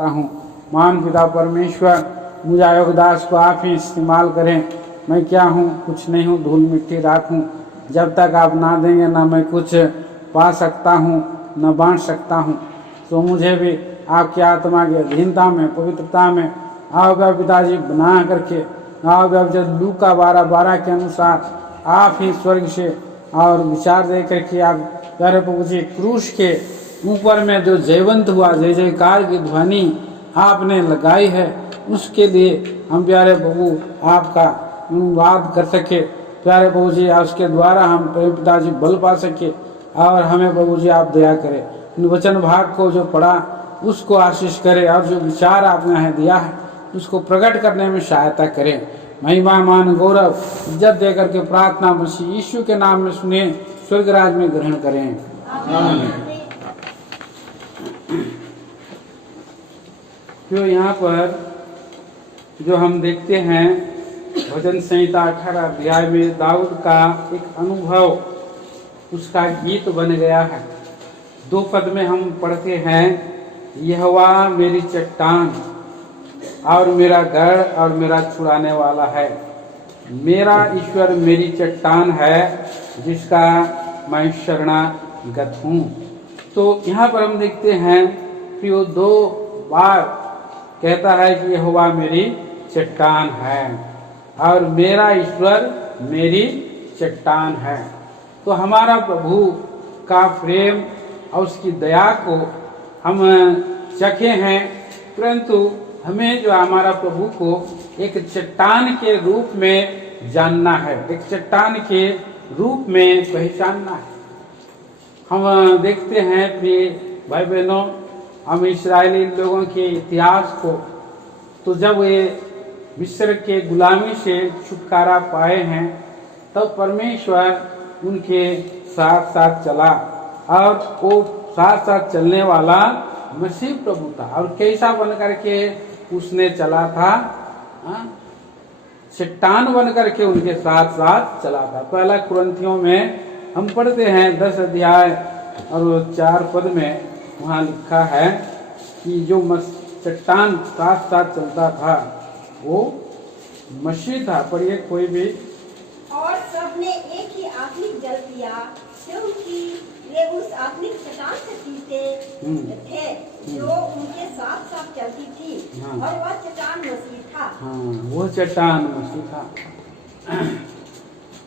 हूँ। महान पिता परमेश्वर, मुझे योगदास को आप ही इस्तेमाल करें। मैं क्या हूँ? कुछ नहीं हूँ, धूल मिट्टी राख हूँ। जब तक आप ना देंगे ना मैं कुछ पा सकता हूँ न बांट सकता हूँ। तो मुझे भी आपकी आत्मा की अधीनता में, पवित्रता में आओगे पिताजी बना करके आओगे। जब लूका 12:12 के अनुसार आप ही स्वर्ग से और विचार दे करके आप प्यारे प्रभु जी क्रूस के ऊपर में जो जयवंत हुआ, जय जयकार की ध्वनि आपने लगाई है, उसके लिए हम प्यारे प्रभु आपका धन्यवाद कर सके। प्यारे प्रभु जी उसके द्वारा हम पिताजी बल पा सके और हमें प्रभु जी आप दया करें। इन वचन भाग को जो पढ़ा उसको आशीष करें और जो विचार आपने यहाँ दिया है उसको प्रकट करने में सहायता करें। महिमा मान गौरव इज्जत दे करके प्रार्थना मसीह यीशु के नाम में सुने, स्वर्ग राज में ग्रहण करें। आमीन। तो यहाँ पर जो हम देखते हैं भजन संहिता 18 अध्याय में दाऊद का एक अनुभव, उसका गीत बन गया है। 2 पद में हम पढ़ते हैं, यहोवा मेरी चट्टान और मेरा गढ़ और मेरा छुड़ाने वाला है, मेरा ईश्वर मेरी चट्टान है जिसका मैं शरणागत हूँ। तो यहाँ पर हम देखते हैं प्रियो 2 बार कहता है कि यहोवा मेरी चट्टान है और मेरा ईश्वर मेरी चट्टान है। तो हमारा प्रभु का प्रेम और उसकी दया को हम चखे हैं, परंतु हमें जो हमारा प्रभु को एक चट्टान के रूप में जानना है, एक चट्टान के रूप में पहचानना है। हम देखते हैं प्रिय भाई बहनों, हम इस्राएली लोगों के इतिहास को, तो जब वे मिस्र के गुलामी से छुटकारा पाए हैं तब तो परमेश्वर उनके साथ साथ चला और वो साथ साथ चलने वाला मसीह प्रभु था। और कैसा बन करके उसने चला था? चट्टान बन करके उनके साथ साथ चला था। पहला कुरिन्थियों में हम पढ़ते हैं 10 अध्याय और 4 पद में, वहाँ लिखा है कि जो चट्टान साथ साथ चलता था वो मसीह था। पर ये कोई भी और सबने एक ही आत्मिक जल पिया, क्योंकि वे उस आत्मिक चट्टान से पीते थे जो उनके साथ साथ चलती थी। हाँ। और वह चट्टान मसीह था। हाँ, वो चट्टान मसीह था।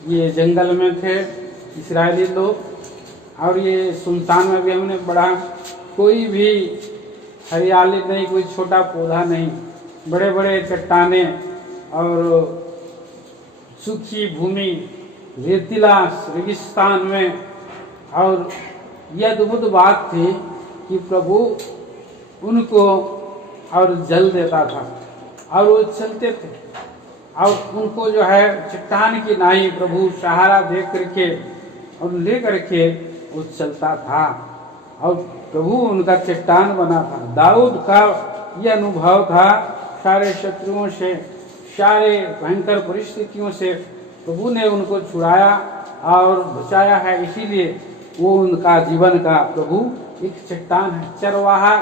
ये जंगल में थे इस्राएली लोग, और ये सुनसान में भी हमने पढ़ा, कोई भी हरियाली नहीं, कोई छोटा पौधा नहीं, बड़े बड़े चट्टाने और सूखी भूमि, रेतीला रेगिस्तान में। और यह अद्भुत बात थी कि प्रभु उनको और जल देता था और वो चलते थे, और उनको जो है चट्टान की नाई प्रभु सहारा दे करके और ले करके वो चलता था और प्रभु उनका चट्टान बना था। दाऊद का यह अनुभव था, सारे शत्रुओं से, सारे भयंकर परिस्थितियों से प्रभु ने उनको छुड़ाया और बचाया है। इसीलिए वो उनका जीवन का प्रभु एक चट्टान है। चरवाहा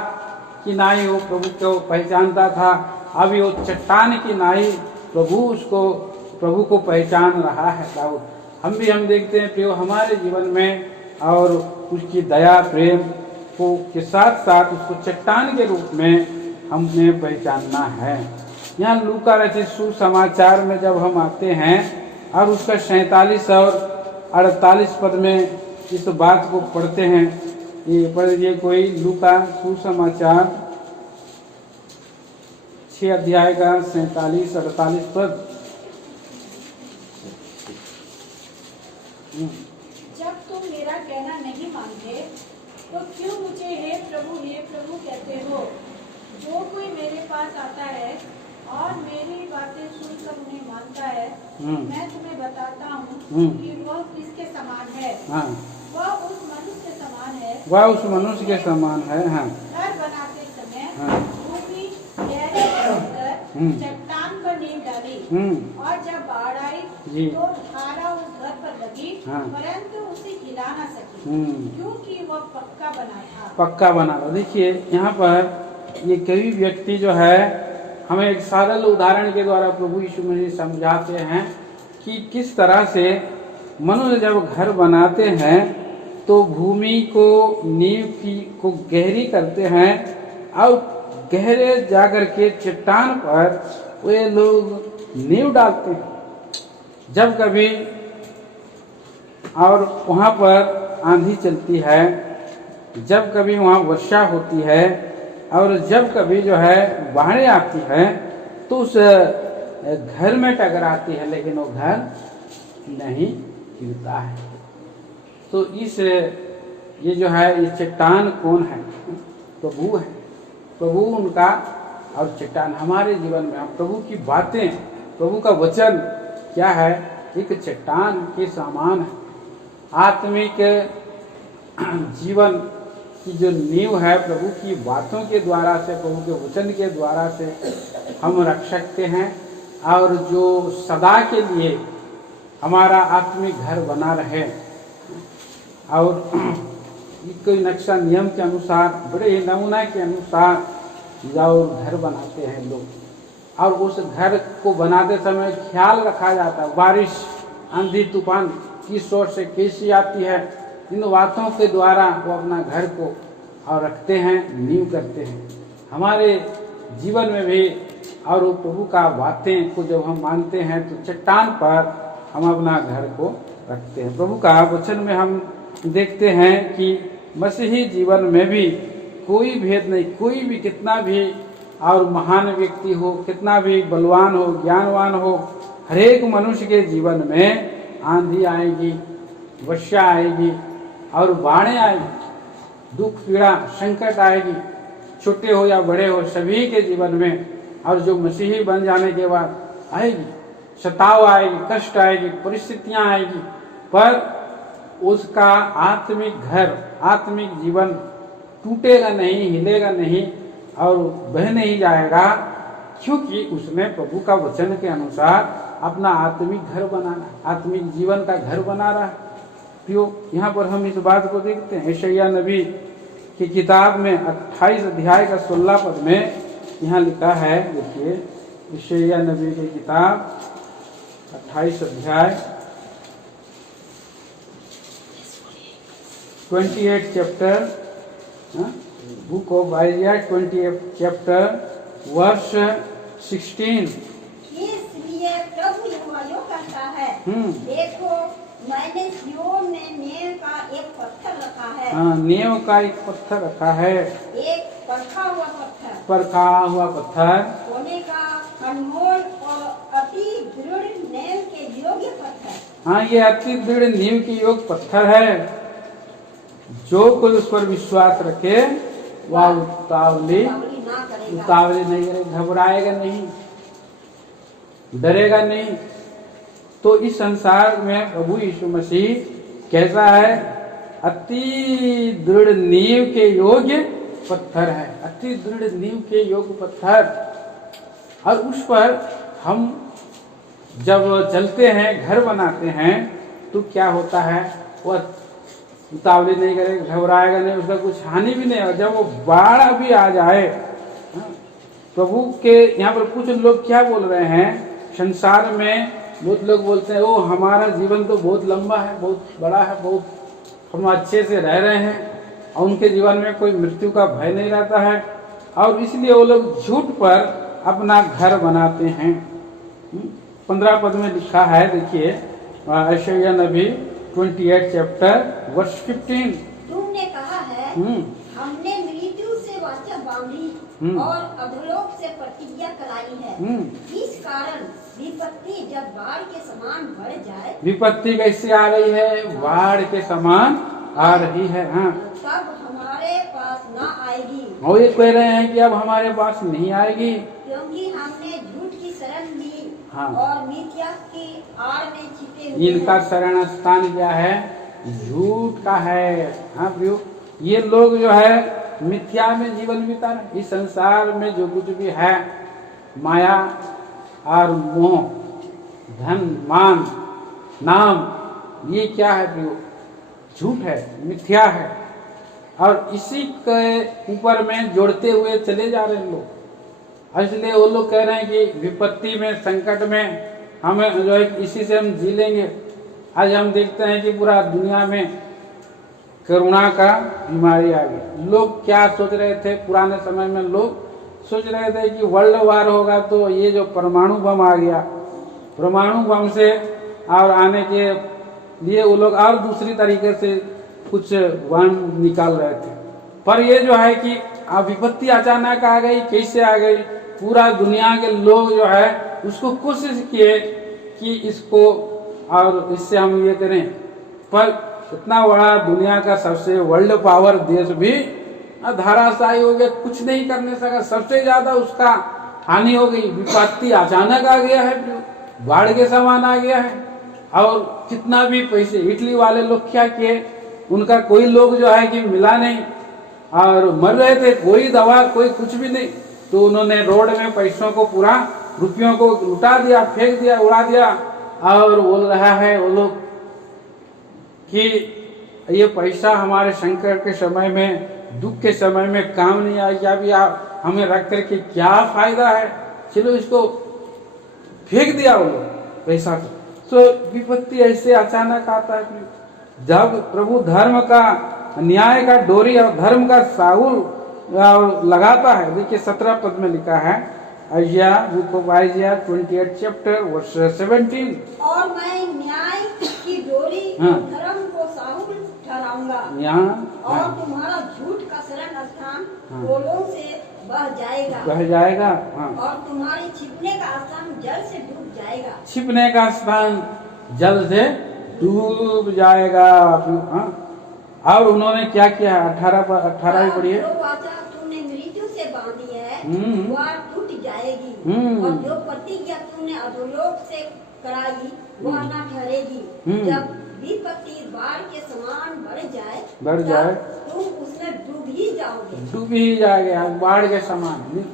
की नाई वो प्रभु को पहचानता था, अभी वो चट्टान की नाई प्रभु को पहचान रहा है दाऊद। हम देखते हैं कि वो हमारे जीवन में और उसकी दया प्रेम को के साथ साथ उसको चट्टान के रूप में हमने पहचानना है। यहाँ लूका रचित सुसमाचार में जब हम आते हैं और उसका 47 और 48 पद में इस बात को पढ़ते हैं, ये पढ़ लीजिए कोई, लूका सुसमाचार 6 अध्याय का 47-48 पद। जब तुम मेरा कहना नहीं मानते तो क्यों मुझे हे प्रभु कहते हो? जो कोई मेरे पास आता है और मेरी बातें सुनकर उन्हें मानता है, मैं तुम्हें बताता हूँ कि वह किसके समान है। हाँ। वह उस मनुष्य के समान है, वह उस मनुष्य के समान है। हाँ। घर बनाते समय हाँ। भूमि गहरे खोदकर चट्टान पर नींव डाली, और जब बाढ़ आई तो धारा उस घर पर लगी, परंतु उसे हिला न सकी, क्योंकि वह पक्का बना था। पक्का बना था। देखिए यहाँ पर ये कई व्यक्ति जो है हमें एक सरल उदाहरण के द्वारा प्रभु यीशु मसीह समझाते हैं कि किस तरह से मनुष्य जब घर बनाते हैं तो भूमि को नींव को गहरी करते हैं और गहरे जाकर के चट्टान पर वे लोग नींव डालते हैं। जब कभी और वहाँ पर आंधी चलती है, जब कभी वहाँ वर्षा होती है और जब कभी जो है बाढ़ें आती है तो उस घर में टकराती है, लेकिन वो घर नहीं गिरता है। तो ये जो है ये चट्टान कौन है? प्रभु है। प्रभु उनका और चट्टान हमारे जीवन में, हम प्रभु की बातें, प्रभु का वचन क्या है? एक चट्टान के समान है। आत्मिक जीवन की जो नींव है प्रभु की बातों के द्वारा से, प्रभु के वचन के द्वारा से हम रख सकते हैं और जो सदा के लिए हमारा आत्मिक घर बना रहे। और कोई नक्शा नियम के अनुसार, बड़े ही नमूना के अनुसार और घर बनाते हैं लोग, और उस घर को बनाते समय ख्याल रखा जाता है बारिश, आंधी, तूफान किस ओर से कैसी आती है। इन बातों के द्वारा वो अपना घर को और रखते हैं, नींव करते हैं। हमारे जीवन में भी और वो प्रभु का बातें को जब हम मानते हैं तो चट्टान पर हम अपना घर को रखते हैं। प्रभु का वचन में हम देखते हैं कि मसीही जीवन में भी कोई भेद नहीं, कोई भी कितना भी और महान व्यक्ति हो, कितना भी बलवान हो, ज्ञानवान हो, हरेक मनुष्य के जीवन में आंधी आएगी, वर्षा आएगी और बाढ़ें आएगी, दुख, पीड़ा, संकट आएगी, छोटे हो या बड़े हो, सभी के जीवन में। और जो मसीही बन जाने के बाद आएगी, सताव आएगी, कष्ट आएगी, परिस्थितियां आएगी, पर उसका आत्मिक घर, आत्मिक जीवन टूटेगा नहीं, हिलेगा नहीं और बह नहीं जाएगा, क्योंकि उसने प्रभु का वचन के अनुसार अपना आत्मिक घर बनाना, आत्मिक जीवन का घर बना रहा। क्यों? यहाँ पर हम इस बात को देखते हैं यशायाह नबी की किताब में 28 अध्याय का 16 पद में यहाँ लिखा है। देखिए यशायाह नबी की किताब 28 अध्याय 28 chapter, book of Isaiah 28 chapter वर्ष 16। इसलिए प्रभु यहोवा यूं कहता है, देखो मैंने सिय्योन में नींव का एक पत्थर रखा है। हाँ, नींव का एक पत्थर रखा है, एक परखा हुआ पत्थर, परखा हुआ पत्थर, सोने का अनमोल और अति दृढ़ नींव के योग्य पत्थर। हाँ, ये अति दृढ़ नींव के योग्य पत्थर है। जो कोई उस पर विश्वास रखे वह उतावली नहीं करेगा, घबराएगा नहीं, डरेगा नहीं। तो इस संसार में प्रभु यीशु मसीह कैसा है? अति दृढ़ नींव के योग्य पत्थर है, अति दृढ़ नींव के योग्य पत्थर। और उस पर हम जब चलते हैं, घर बनाते हैं, तो क्या होता है? वह उतावली नहीं करेगा, घबराएगा नहीं, उसका कुछ हानि भी नहीं होगा। जब वो बाढ़ भी आ जाए, प्रभु के यहाँ पर कुछ लोग क्या बोल रहे हैं, संसार में बहुत लोग बोलते हैं, ओ हमारा जीवन तो बहुत लंबा है, बहुत बड़ा है, बहुत हम अच्छे से रह रहे हैं और उनके जीवन में कोई मृत्यु का भय नहीं रहता है, और इसलिए वो लोग झूठ पर अपना घर बनाते हैं। 15 पद में लिखा है, देखिए यशायाह नबी 28 चैप्टर वर्ष 15। तुमने कहा है, हमने मृत्यु से वाचा बांधी और अधोलोक से प्रतिज्ञा कराई है। इस कारण विपत्ति जब बाढ़ के समान बढ़ जाए, विपत्ति कैसे आ रही है? बाढ़ के समान आ रही है। हाँ, तब हमारे पास न आएगी। और ये कह रहे हैं कि अब हमारे पास नहीं आएगी, क्योंकि हमने झूठ की शरण ली। हाँ, और मिथ्या की आड़ में छिपे हुए। इनका शरण स्थान क्या है? झूठ का है। हाँ प्रियो, ये लोग जो है मिथ्या में जीवन बिता रहे। इस संसार में जो कुछ भी है, माया और मोह, धन, मान, नाम, ये क्या है प्रियो? झूठ है, मिथ्या है। और इसी के ऊपर में जोड़ते हुए चले जा रहे हैं लोग। इसलिए वो लोग कह रहे हैं कि विपत्ति में, संकट में हमें जो है इसी से हम जी लेंगे। आज हम देखते हैं कि पूरा दुनिया में कोरोना का बीमारी आ गई। लोग क्या सोच रहे थे, पुराने समय में लोग सोच रहे थे कि वर्ल्ड वार होगा, तो ये जो परमाणु बम आ गया, परमाणु बम से और आने के लिए वो लोग और दूसरी तरीके से कुछ वन निकाल रहे थे। पर ये जो है कि अब विपत्ति अचानक आ गई, कैसे आ गई, पूरा दुनिया के लोग जो है उसको कोशिश किए कि इसको और इससे हम ये करें, पर इतना बड़ा दुनिया का सबसे वर्ल्ड पावर देश भी धाराशायी हो गया, कुछ नहीं करने सका। सबसे ज्यादा उसका हानि हो गई, विपत्ति अचानक आ गया है, बाढ़ के समान आ गया है। और कितना भी पैसे, इटली वाले लोग क्या किए, उनका कोई लोग जो है कि मिला नहीं और मर रहे थे, कोई दवा कोई कुछ भी नहीं, तो उन्होंने रोड में पैसों को, पूरा रुपयों को लुटा दिया, फेंक दिया, उड़ा दिया। और बोल रहा है वो लोग कि ये पैसा हमारे संकट के समय में, दुख के समय में काम नहीं आएगा, अभी आप हमें रख करके क्या फायदा है, चलो इसको फेंक दिया वो लोग पैसा को। तो विपत्ति ऐसे अचानक आता है। जब प्रभु धर्म का, न्याय का डोरी और धर्म का साहुल लगाता है, देखिए 17 पद में लिखा है, Isaiah, book of Isaiah 28 chapter verse 17। और मैं न्याय की डोरी, धर्म को साहुल ठहराऊंगा, और तुम्हारा झूठ का शरण स्थान कोलों से बह जाएगा, और तुम्हारी छिपने का स्थान जल से डूब जाएगा, छिपने का स्थान जल से डूब जाएगा। और उन्होंने क्या किया, 18 भी पढ़िए। तुमने मृत्यु से बांधी है वह टूट जाएगी, और जो प्रतिज्ञा तुमने अधोलोक से कराई वह न ठहरेगी। जब विपत्ति बाढ़ के समान बढ़ जाए तुम उसमें डूब ही जाओगे, डूब ही जाएगा, बाढ़ के समान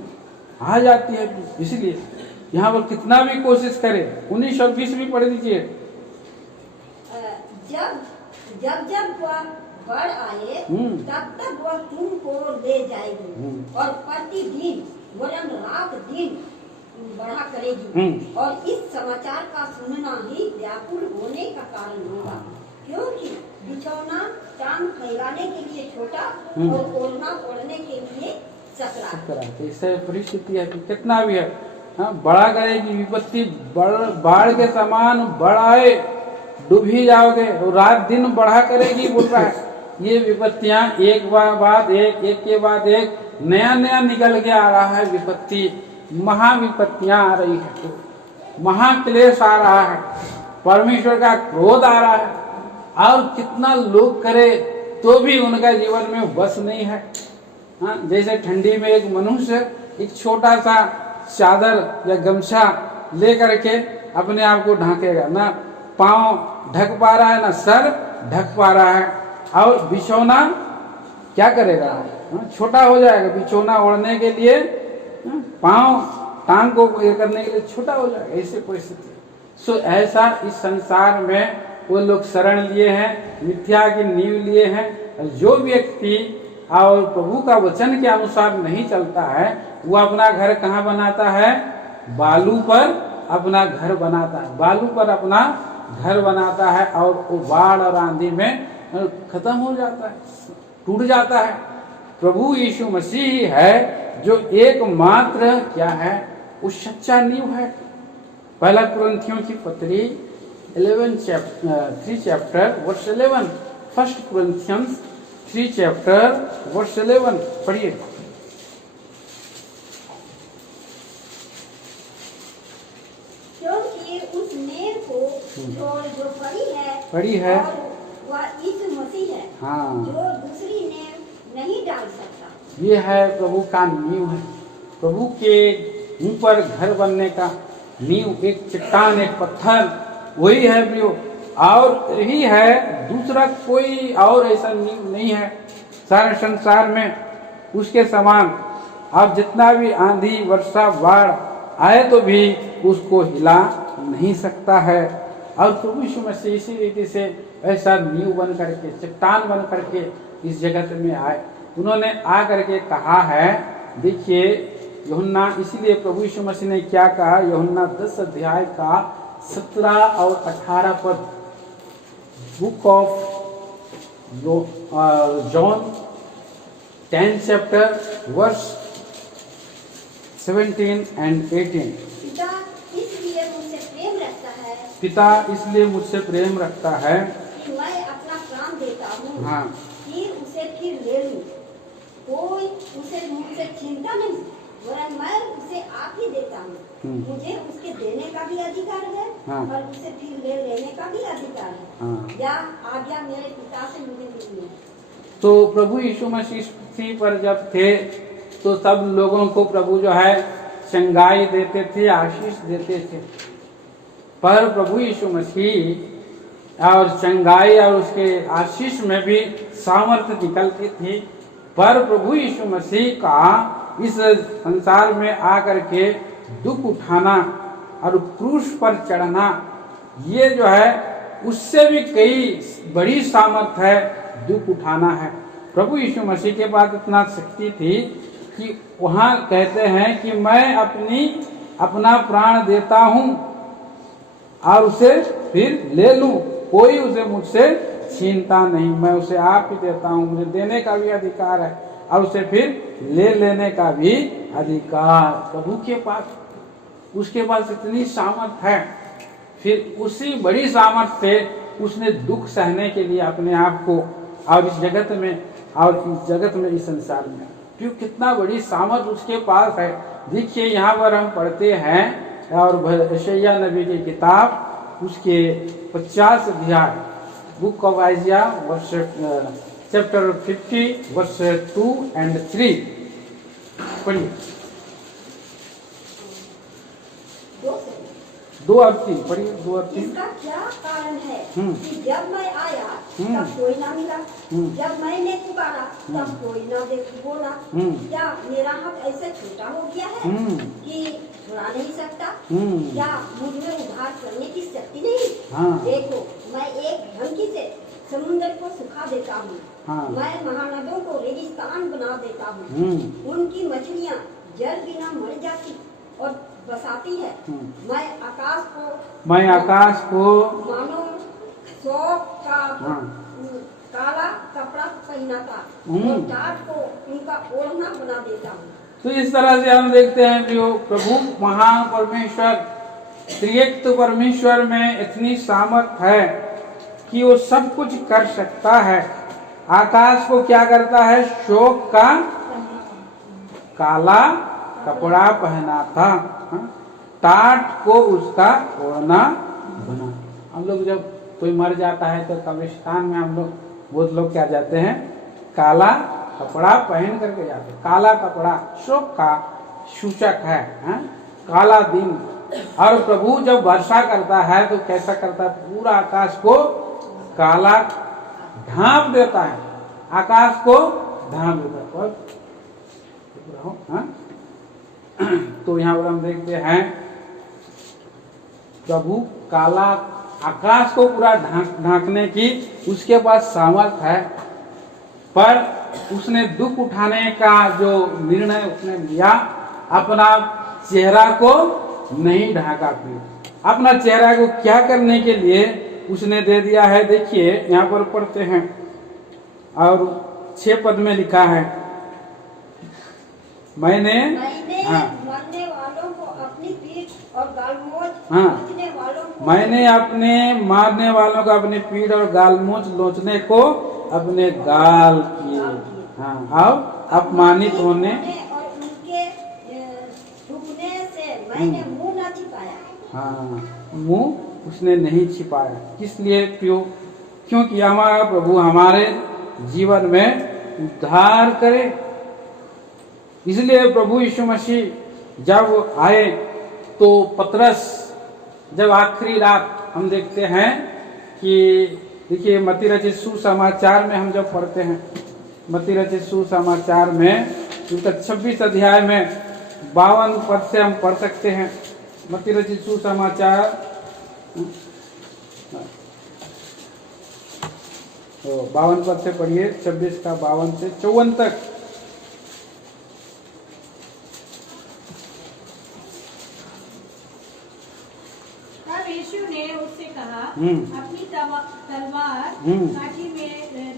आ जाती है। इसलिए यहाँ पर कितना भी कोशिश करे, 19 और 20 भी पढ़ दीजिए। जब वह बढ़ आए तब तक वह तुमको ले जाएगी, और प्रतिदिन वरन रात दिन बढ़ा करेगी, और इस समाचार का सुनना ही व्याकुल होने का कारण होगा, क्योंकि बिछौना टांग फैलाने के लिए छोटा और ओढ़ना ओढ़ने के लिए सकरा। ऐसे परिस्थिति है, कितना भी है, बड़ा करेगी विपत्ति, बाढ़ के समान बढ़ाए, डूब ही जाओगे, और रात दिन बढ़ा करेगी, बोल रहा है। ये विपत्तियां एक बाद एक के बाद एक नया निकल के आ रहा है। विपत्ति, महाविपत्तियां आ रही है, महाक्लेश आ रहा है, परमेश्वर का क्रोध आ रहा है, और कितना लोग करे तो भी उनका जीवन में बस नहीं है। जैसे ठंडी में एक मनुष्य एक छोटा सा चादर या गमछा ले करके अपने आप को ढांकेगा, ना पाँव ढक पा रहा है, ना सर ढक पा रहा है, और बिछौना क्या करेगा, छोटा हो जाएगा। बिछौना ओढ़ने के लिए पाँव, टांग को ये करने के लिए छोटा हो जाएगा, ऐसे परिस्थिति। सो ऐसा इस संसार में वो लोग शरण लिए हैं, मिथ्या की नींव लिए हैं। जो व्यक्ति और प्रभु का वचन के अनुसार नहीं चलता है, वो अपना घर कहाँ बनाता है, बालू पर अपना घर बनाता है, बालू पर अपना घर बनाता है, और वो बाढ़ और आंधी में खत्म हो जाता है, टूट जाता है। प्रभु यीशु मसीह है जो एकमात्र क्या है, वो सच्चा नींव है। पहला कुरिन्थियों की पत्री 3 chapter verse 11, first Corinthians 3 chapter verse 11 पढ़िए। क्योंकि उस नींव को जो पड़ी है वह यीशु मसीह है, जो दूसरी नींव नहीं डाल सकता। ये है प्रभु का नींव है, प्रभु के ऊपर घर बनने का नींव, एक चट्टान, एक पत्थर, वही है प्रियो, और ही है, दूसरा कोई और ऐसा नींव नहीं है सारे संसार में उसके समान। अब जितना भी आंधी वर्षा बाढ़ आए तो भी उसको हिला नहीं सकता है। और प्रभु यीशु मसीह इसी रीति से ऐसा नींव बन करके, चट्टान बन करके इस जगत में आए। उन्होंने आ करके कहा है, देखिए यूहन्ना, इसीलिए प्रभु यीशु मसीह ने क्या कहा, यूहन्ना 10 अध्याय का 17 और 18 पद, book of John 10 chapter verse 17 and 18। पिता इसलिए मुझसे प्रेम रखता है पिता इसलिए मुझसे प्रेम रखता है कि मैं अपना प्राण देता हूँ, हाँ फिर उसे फिर ले लूं। कोई उसे मुझसे छीनता नहीं, वरन मैं उसे आप ही देता हूँ। मुझे उसके देने का भी अधिकार है हाँ। और उसे फिर ले लेने का भी अधिकार है। हाँ। यह आज्ञा मेरे पिता से मुझे मिली है। तो प्रभु यीशु मसीह पृथ्वी पर जब थे तो सब लोगों को प्रभु जो है चंगाई देते थे, आशीष देते थे। पर प्रभु यीशु मसीह और चंगाई और उसके आशीष में भी सामर्थ्य निकलती थी। पर प्रभु यीशु मसीह का इस संसार में आकर के दुख उठाना और क्रूस पर चढ़ना, ये जो है उससे भी कई बड़ी सामर्थ्य है दुख उठाना है। प्रभु यीशु मसीह के पास इतना शक्ति थी कि वहाँ कहते हैं कि मैं अपना प्राण देता हूँ और उसे फिर ले लूं, कोई उसे मुझसे छीनता नहीं, मैं उसे आप ही देता हूँ। मुझे देने का भी अधिकार है और उसे फिर ले लेने का भी अधिकार प्रभु के पास, उसके पास इतनी सामर्थ्य है। फिर उसी बड़ी सामर्थ्य से उसने दुख सहने के लिए अपने आप को और इस जगत में इस संसार में, क्यों कितना बड़ी सामर्थ्य उसके पास है। देखिए यहाँ पर हम पढ़ते हैं और यशायाह नबी की किताब उसके 50 अध्याय, book of Isaiah verse chapter 50 verse 2 and 3 पढ़िए। 2 और 3 पढ़िए, 2 और 3। इसका क्या कारण है कि जब मैं आया तब कोई ना मिला, जब मैंने पुकारा तब कोई ना बोला। क्या मेरा हाथ ऐसे छोटा हो गया है कि छुड़ा नहीं सकता? क्या मुझ में उद्धार करने की शक्ति नहीं? देखो, मैं एक ढंकी से समुद्र को सुखा देता हूँ, मैं महानदों को रेगिस्तान बना देता हूँ। उनकी मछलियाँ जल बिना मर जाती और बसाती है। मैं आकाश को मानो शोक का काला कपड़ा पहनाता और टाट को उनका ओढ़ना बना देता हूँ। तो इस तरह से हम देखते हैं कि प्रभु महान परमेश्वर, त्रिएक परमेश्वर में इतनी सामर्थ्य है कि वो सब कुछ कर सकता है। आकाश को क्या करता है? शोक का काला कपड़ा पहना था, टाट को उसका ओढ़ना बना। हम लोग जब कोई मर जाता है तो कब्रिस्तान में हम लोग बहुत लोग क्या जाते हैं, काला कपड़ा पहन करके जाते हैं। काला कपड़ा शोक का सूचक है, काला दिन। और प्रभु जब वर्षा करता है तो कैसा करता है? पूरा आकाश को काला ढांप देता है, आकाश को ढांप देता है। तो यहाँ पर हम देखते हैं प्रभु काला आकाश को पूरा ढांकने की उसके पास सामर्थ्य है। पर उसने दुख उठाने का जो निर्णय उसने लिया, अपना चेहरा को नहीं ढांका। फिर अपना चेहरा को क्या करने के लिए उसने दे दिया है? देखिए यहाँ पर पढ़ते हैं और 6 पद में लिखा है, मैंने मरने वालों को अपनी पीठ और गालमोच लोचने वालों को, मैंने अपने मारने वालों को अपनी पीठ और गालमोच लोचने को अपने गाल किए। अब अपमानित होने और उनके झुकने से मैंने मुंह न छिपाया। मुंह उसने नहीं छिपाया। किस लिए? क्योंकि हमारा प्रभु हमारे जीवन में उद्धार करे। इसलिए प्रभु यीशु मसीह जब आए तो पतरस जब आखिरी रात, हम देखते हैं कि देखिए मत्ती रचित सुसमाचार में हम जब पढ़ते हैं, मत्ती रचित सुसमाचार में 26 अध्याय में 52 पद से हम पढ़ सकते हैं। मत्ती रचित सुसमाचार तो 52 पद से पढ़िए, 26 का 52 से 54 तक। तब यीशु ने उससे कहा, अपनी तलवार काठी में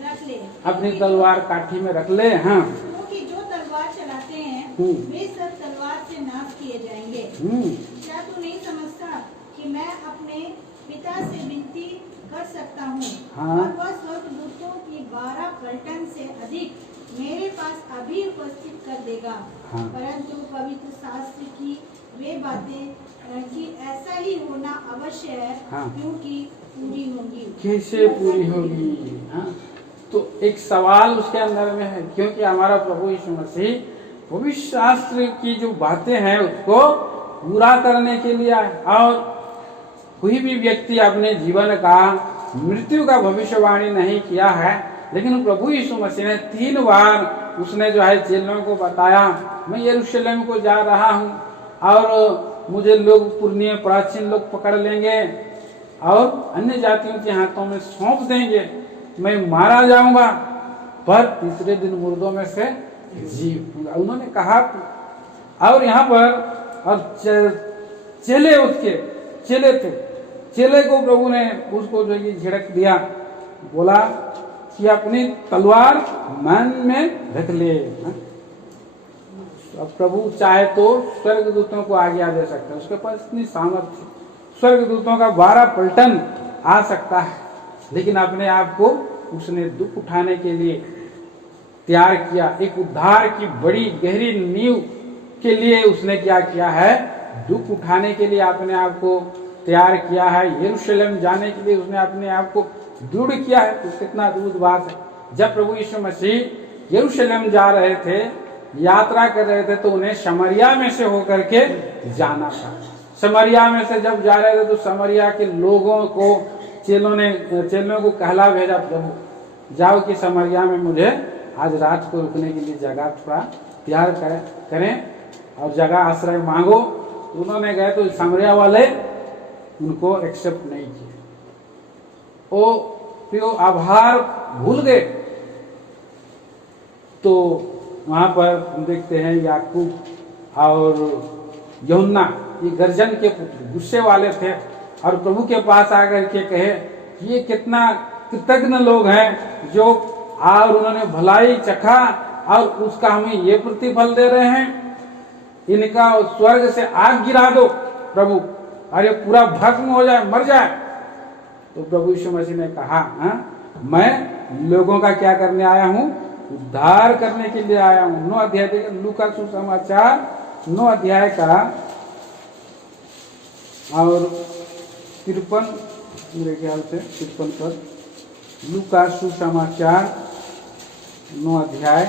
रख ले। अपनी तलवार काठी में रख ले। हाँ, क्योंकि जो तलवार चलाते हैं वे सब तलवार से नाश किए जाएंगे। क्या तू नहीं समझता कि मैं अपने पिता से विनती कर सकता हूँ और वह स्वर्गदूतों की 12 पलटन से अधिक मेरे पास अभी उपस्थित कर देगा। परंतु पवित्र शास्त्र की वे बातें कि ऐसा ही होना अवश्य है, क्योंकि पूरी होगी। कैसे पूरी होगी? हाँ, तो एक सवाल उसके अंदर में है, क्योंकि हमारा प्रभु यीशु मसीह पवित्र शास्त्र की जो बातें हैं उसको पूरा करने के लिए आए। और कोई भी व्यक्ति अपने जीवन का मृत्यु का भविष्यवाणी नहीं किया है, लेकिन प्रभु यीशु मसीह ने 3 बार उसने जो है चेलों को बताया, मैं यरूशलेम को जा रहा हूँ और मुझे लोग पुरनिये प्राचीन लोग पकड़ लेंगे और अन्य जातियों के हाथों में सौंप देंगे, मैं मारा जाऊंगा पर तीसरे दिन मुर्दों में से जी उठूंगा, उन्होंने कहा। और यहाँ पर और चेले उसके चेले थे, चेले को प्रभु ने उसको जो है झिड़क दिया, बोला कि अपनी तलवार मन में रख ले। अब प्रभु चाहे तो स्वर्गदूतों को आज्ञा दे सकता है, उसके पास इतनी सामर्थ्य, स्वर्गदूतों का 12 पलटन आ सकता है, लेकिन अपने आप को उसने दुख उठाने के लिए तैयार किया। एक उद्धार की बड़ी गहरी नींव के लिए उसने क्या किया है? दुख उठाने के लिए अपने आप को तैयार किया है। यरूशलेम जाने के लिए उसने अपने आप को दृढ़ किया है। तो कितना अद्भुत बात है। जब प्रभु यीशु मसीह यरूशलेम जा रहे थे, यात्रा कर रहे थे, तो उन्हें समरिया में से होकर के जाना था। समरिया में से जब जा रहे थे तो समरिया के लोगों को चेलों को कहला भेजा, प्रभु जाओ कि समरिया में मुझे आज रात को रुकने के लिए जगह थोड़ा तैयार करें और जगह आश्रय मांगो। तो उन्होंने गए तो समरिया वाले उनको एक्सेप्ट नहीं किए, वो आभार भूल गए। तो वहां पर हम देखते हैं याकूब और यूहन्ना, ये गर्जन के पुत्र गुस्से वाले थे और प्रभु के पास आकर के कहे कि ये कितना कृतज्ञ लोग हैं जो और उन्होंने भलाई चखा और उसका हमें ये प्रतिफल दे रहे हैं, इनका स्वर्ग से आग गिरा दो प्रभु, अरे पूरा भस्म हो जाए, मर जाए। तो प्रभु यीशु मसीह ने कहा, मैं लोगों का क्या करने आया हूँ? उद्धार करने के लिए आया हूँ। 9 अध्याय लूका सुसमाचार 9 अध्याय का और 53 मेरे ख्याल से 53 पर, लूका सुसमाचार 9 अध्याय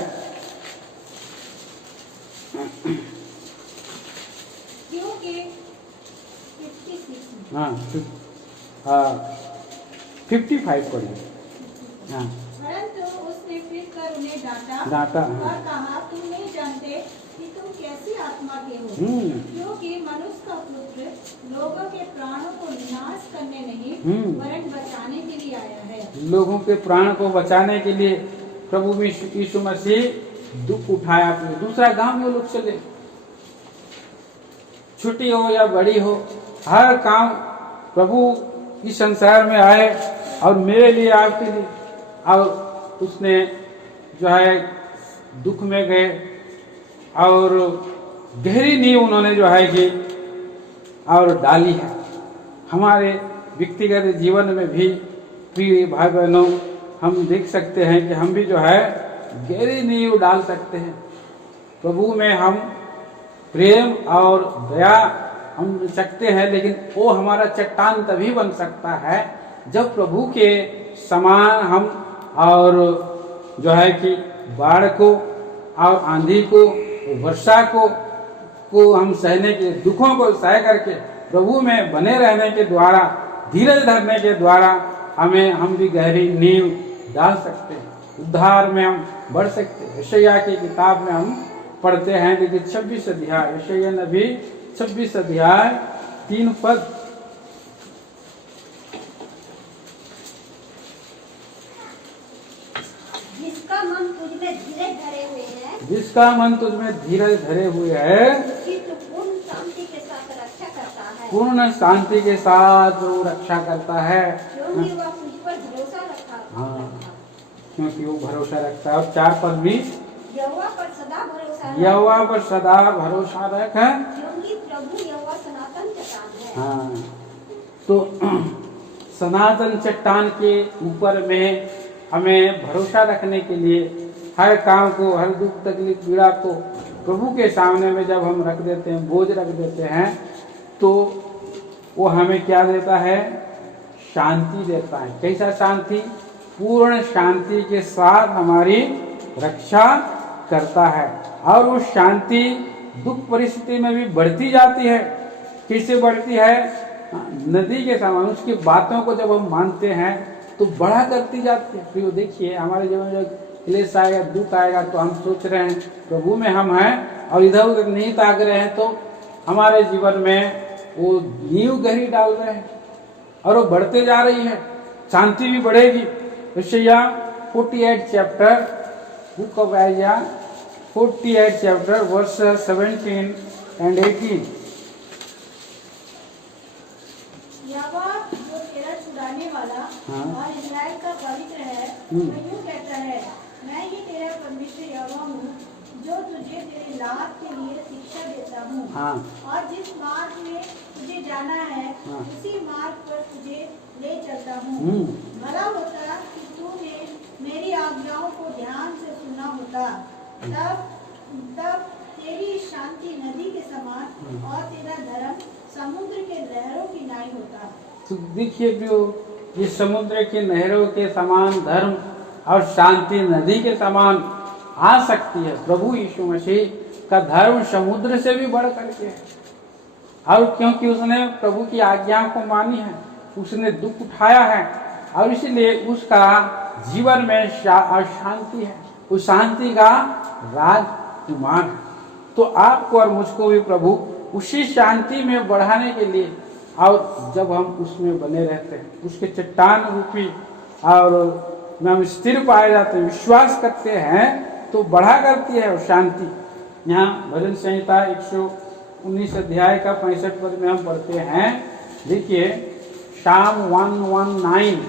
हाँ 55 पढ़िए। हाँ, परंतु उसने फिर कर उन्हें डांटा और कहा, तुम नहीं जानते कि तुम कैसी आत्मा के हो, क्योंकि मनुष्य का पुत्र लोगों के प्राणों को नाश करने नहीं वरन बचाने के लिए आया है। लोगों के प्राण को बचाने के लिए प्रभु यीशु मसीह दुख उठाया। दूसरा गांव में लोग चले, छोटी हो या बड़ी हो, हर काम प्रभु इस संसार में आए और मेरे लिए, आपके लिए। और उसने जो है दुख में गए और गहरी नींव उन्होंने जो है कि और डाली है। हमारे व्यक्तिगत जीवन में भी प्रिय भाई बहनों, हम देख सकते हैं कि हम भी जो है गहरी नींव डाल सकते हैं। प्रभु में हम प्रेम और दया हम सकते हैं, लेकिन वो हमारा चट्टान तभी बन सकता है जब प्रभु के समान हम और जो है कि बाढ़ को और आंधी को, वर्षा को हम सहने के, दुखों को सह करके प्रभु में बने रहने के द्वारा, धीरज धरने के द्वारा हम भी गहरी नींव डाल सकते हैं, उद्धार में हम बढ़ सकते हैं। यशायाह की किताब में हम पढ़ते हैं, लेकिन 26 अध्याय, यशायाह नबी 26 अध्याय 3 पद, जिसका मन तुझमें धीरज धरे हुए है, चित्त पूर्ण शांति के साथ रक्षा करता है, पूर्ण शांति के साथ वो रक्षा करता है। क्योंकि वह मुझ पर भरोसा रखा। हाँ, क्योंकि वो भरोसा रखता है। और 4 पद भी, यहोवा पर सदा भरोसा रख, यहोवा पर सदा भरोसा रख, क्योंकि प्रभु यहोवा सनातन चट्टान है। हाँ, तो सनातन चट्टान के ऊपर में हमें भरोसा रखने के लिए हर काम को, हर दुख तकलीफ पीड़ा को प्रभु के सामने में जब हम रख देते हैं, बोझ रख देते हैं, तो वो हमें क्या देता है? शांति देता है। कैसा शांति? पूर्ण शांति के साथ हमारी रक्षा करता है। और वो शांति दुख परिस्थिति में भी बढ़ती जाती है। कैसे बढ़ती है? नदी के समान उसकी बातों को जब हम मानते हैं तो बढ़ा करती जाती है। फिर देखिए हमारे जीवन में जब क्लेश आएगा, दुख आएगा, तो हम सोच रहे हैं प्रभु में हम हैं और इधर उधर नहीं ताक रहे हैं, तो हमारे जीवन में वो नींव गहरी डाल रहे हैं और वो बढ़ते जा रही है, शांति भी बढ़ेगी। यशायाह 48 chapter, book of Isaiah 48 chapter verse 17 and 18। यहोवा जो तेरा छुड़ाने वाला हाँ। और इस्राएल का पवित्र है, हम्म। वह यूं कहता है, मैं ही तेरा परमेश्वर यहोवा हूँ, जो तुझे तेरे लाभ के लिए शिक्षा देता हूँ। हाँ। और जिस मार्ग में तुझे जाना है, हाँ। उसी मार्ग पर तुझे ले चलता हूँ। हम्म। भला होता कि तूने मेरी आज्ञाओं को ध्यान से सुना होता, तब तेरी शांति नदी के समान और तेरा धर्म समुद्र के लहरों की नाई होता। तो देखिए जो ये समुद्र के नहरों के समान धर्म और शांति नदी के समान आ सकती है। प्रभु यीशु मसीह का धर्म समुद्र से भी बढ़ करके है। और क्योंकि उसने प्रभु की आज्ञा को मानी है, उसने दुख उठाया है, और इसलिए उसका जीवन में शांति है, उस शांति का राजकुमार है। तो आपको और मुझको भी प्रभु उसी शांति में बढ़ाने के लिए, और जब हम उसमें बने रहते हैं, उसके चट्टान रूपी और में हम स्थिर पाए जाते हैं, विश्वास करते हैं, तो बढ़ा करती है वो शांति। यहाँ भजन संहिता 119 अध्याय का 65 पद में हम पढ़ते हैं। देखिए शाम 119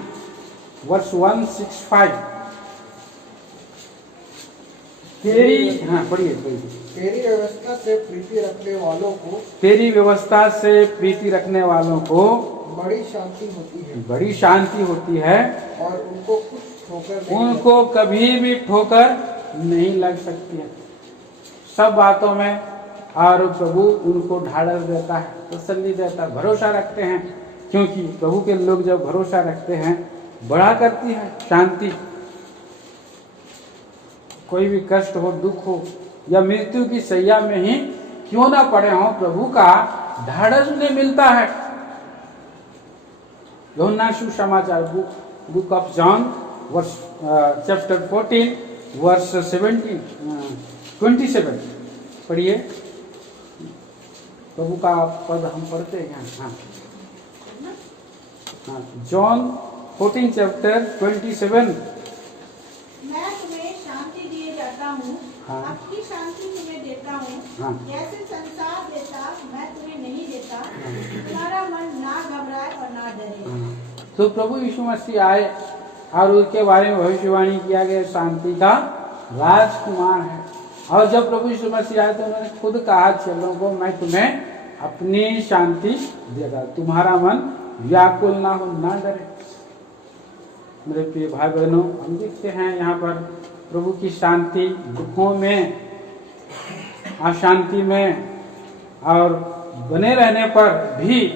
वर्स 165। तेरी, हाँ पढ़िए पढ़िए। तेरी व्यवस्था से प्रीति रखने वालों को, तेरी व्यवस्था से प्रीति रखने वालों को बड़ी शांति होती है, बड़ी शांति होती है, और उनको कुछ ठोकर नहीं उनको कभी भी ठोकर नहीं लग सकती है। सब बातों में और प्रभु उनको ढाढ़स देता है, तसल्ली देता है, भरोसा रखते हैं, क्योंकि प्रभु के लोग जब भरोसा रखते हैं बढ़ा करती है शांति। कोई भी कष्ट हो, दुख हो या मृत्यु की सैया में ही क्यों ना पड़े हो, प्रभु का ढाढ़स उन्हें मिलता है। यूहन्ना सुसमाचार book of John verse chapter 14 verse 27 पढ़िए। प्रभु का पद हम पढ़ते हैं। हाँ हाँ, जॉन 14 चैप्टर 27। मैं तुम्हें शांति दिए जाता हूँ, हाँ। अपनी शांति तुम्हें देता हूँ। हाँ। जैसे संसार देता मैं तुम्हें नहीं देता। तुम्हारा मन ना घबराए और ना डरे। तो प्रभु यीशु मसीह आए और उसके बारे में भविष्यवाणी किया गया, शांति का राजकुमार है। और जब प्रभु यीशु मसीह आए तो उन्होंने खुद कहा, चलो को मैं तुम्हें अपनी शांति देगा, तुम्हारा मन व्याकुल ना हो, ना डरे। मेरे प्रिय भाई बहनों, हम देखते हैं यहाँ पर प्रभु की शांति दुखों में, अशांति में और बने रहने पर भी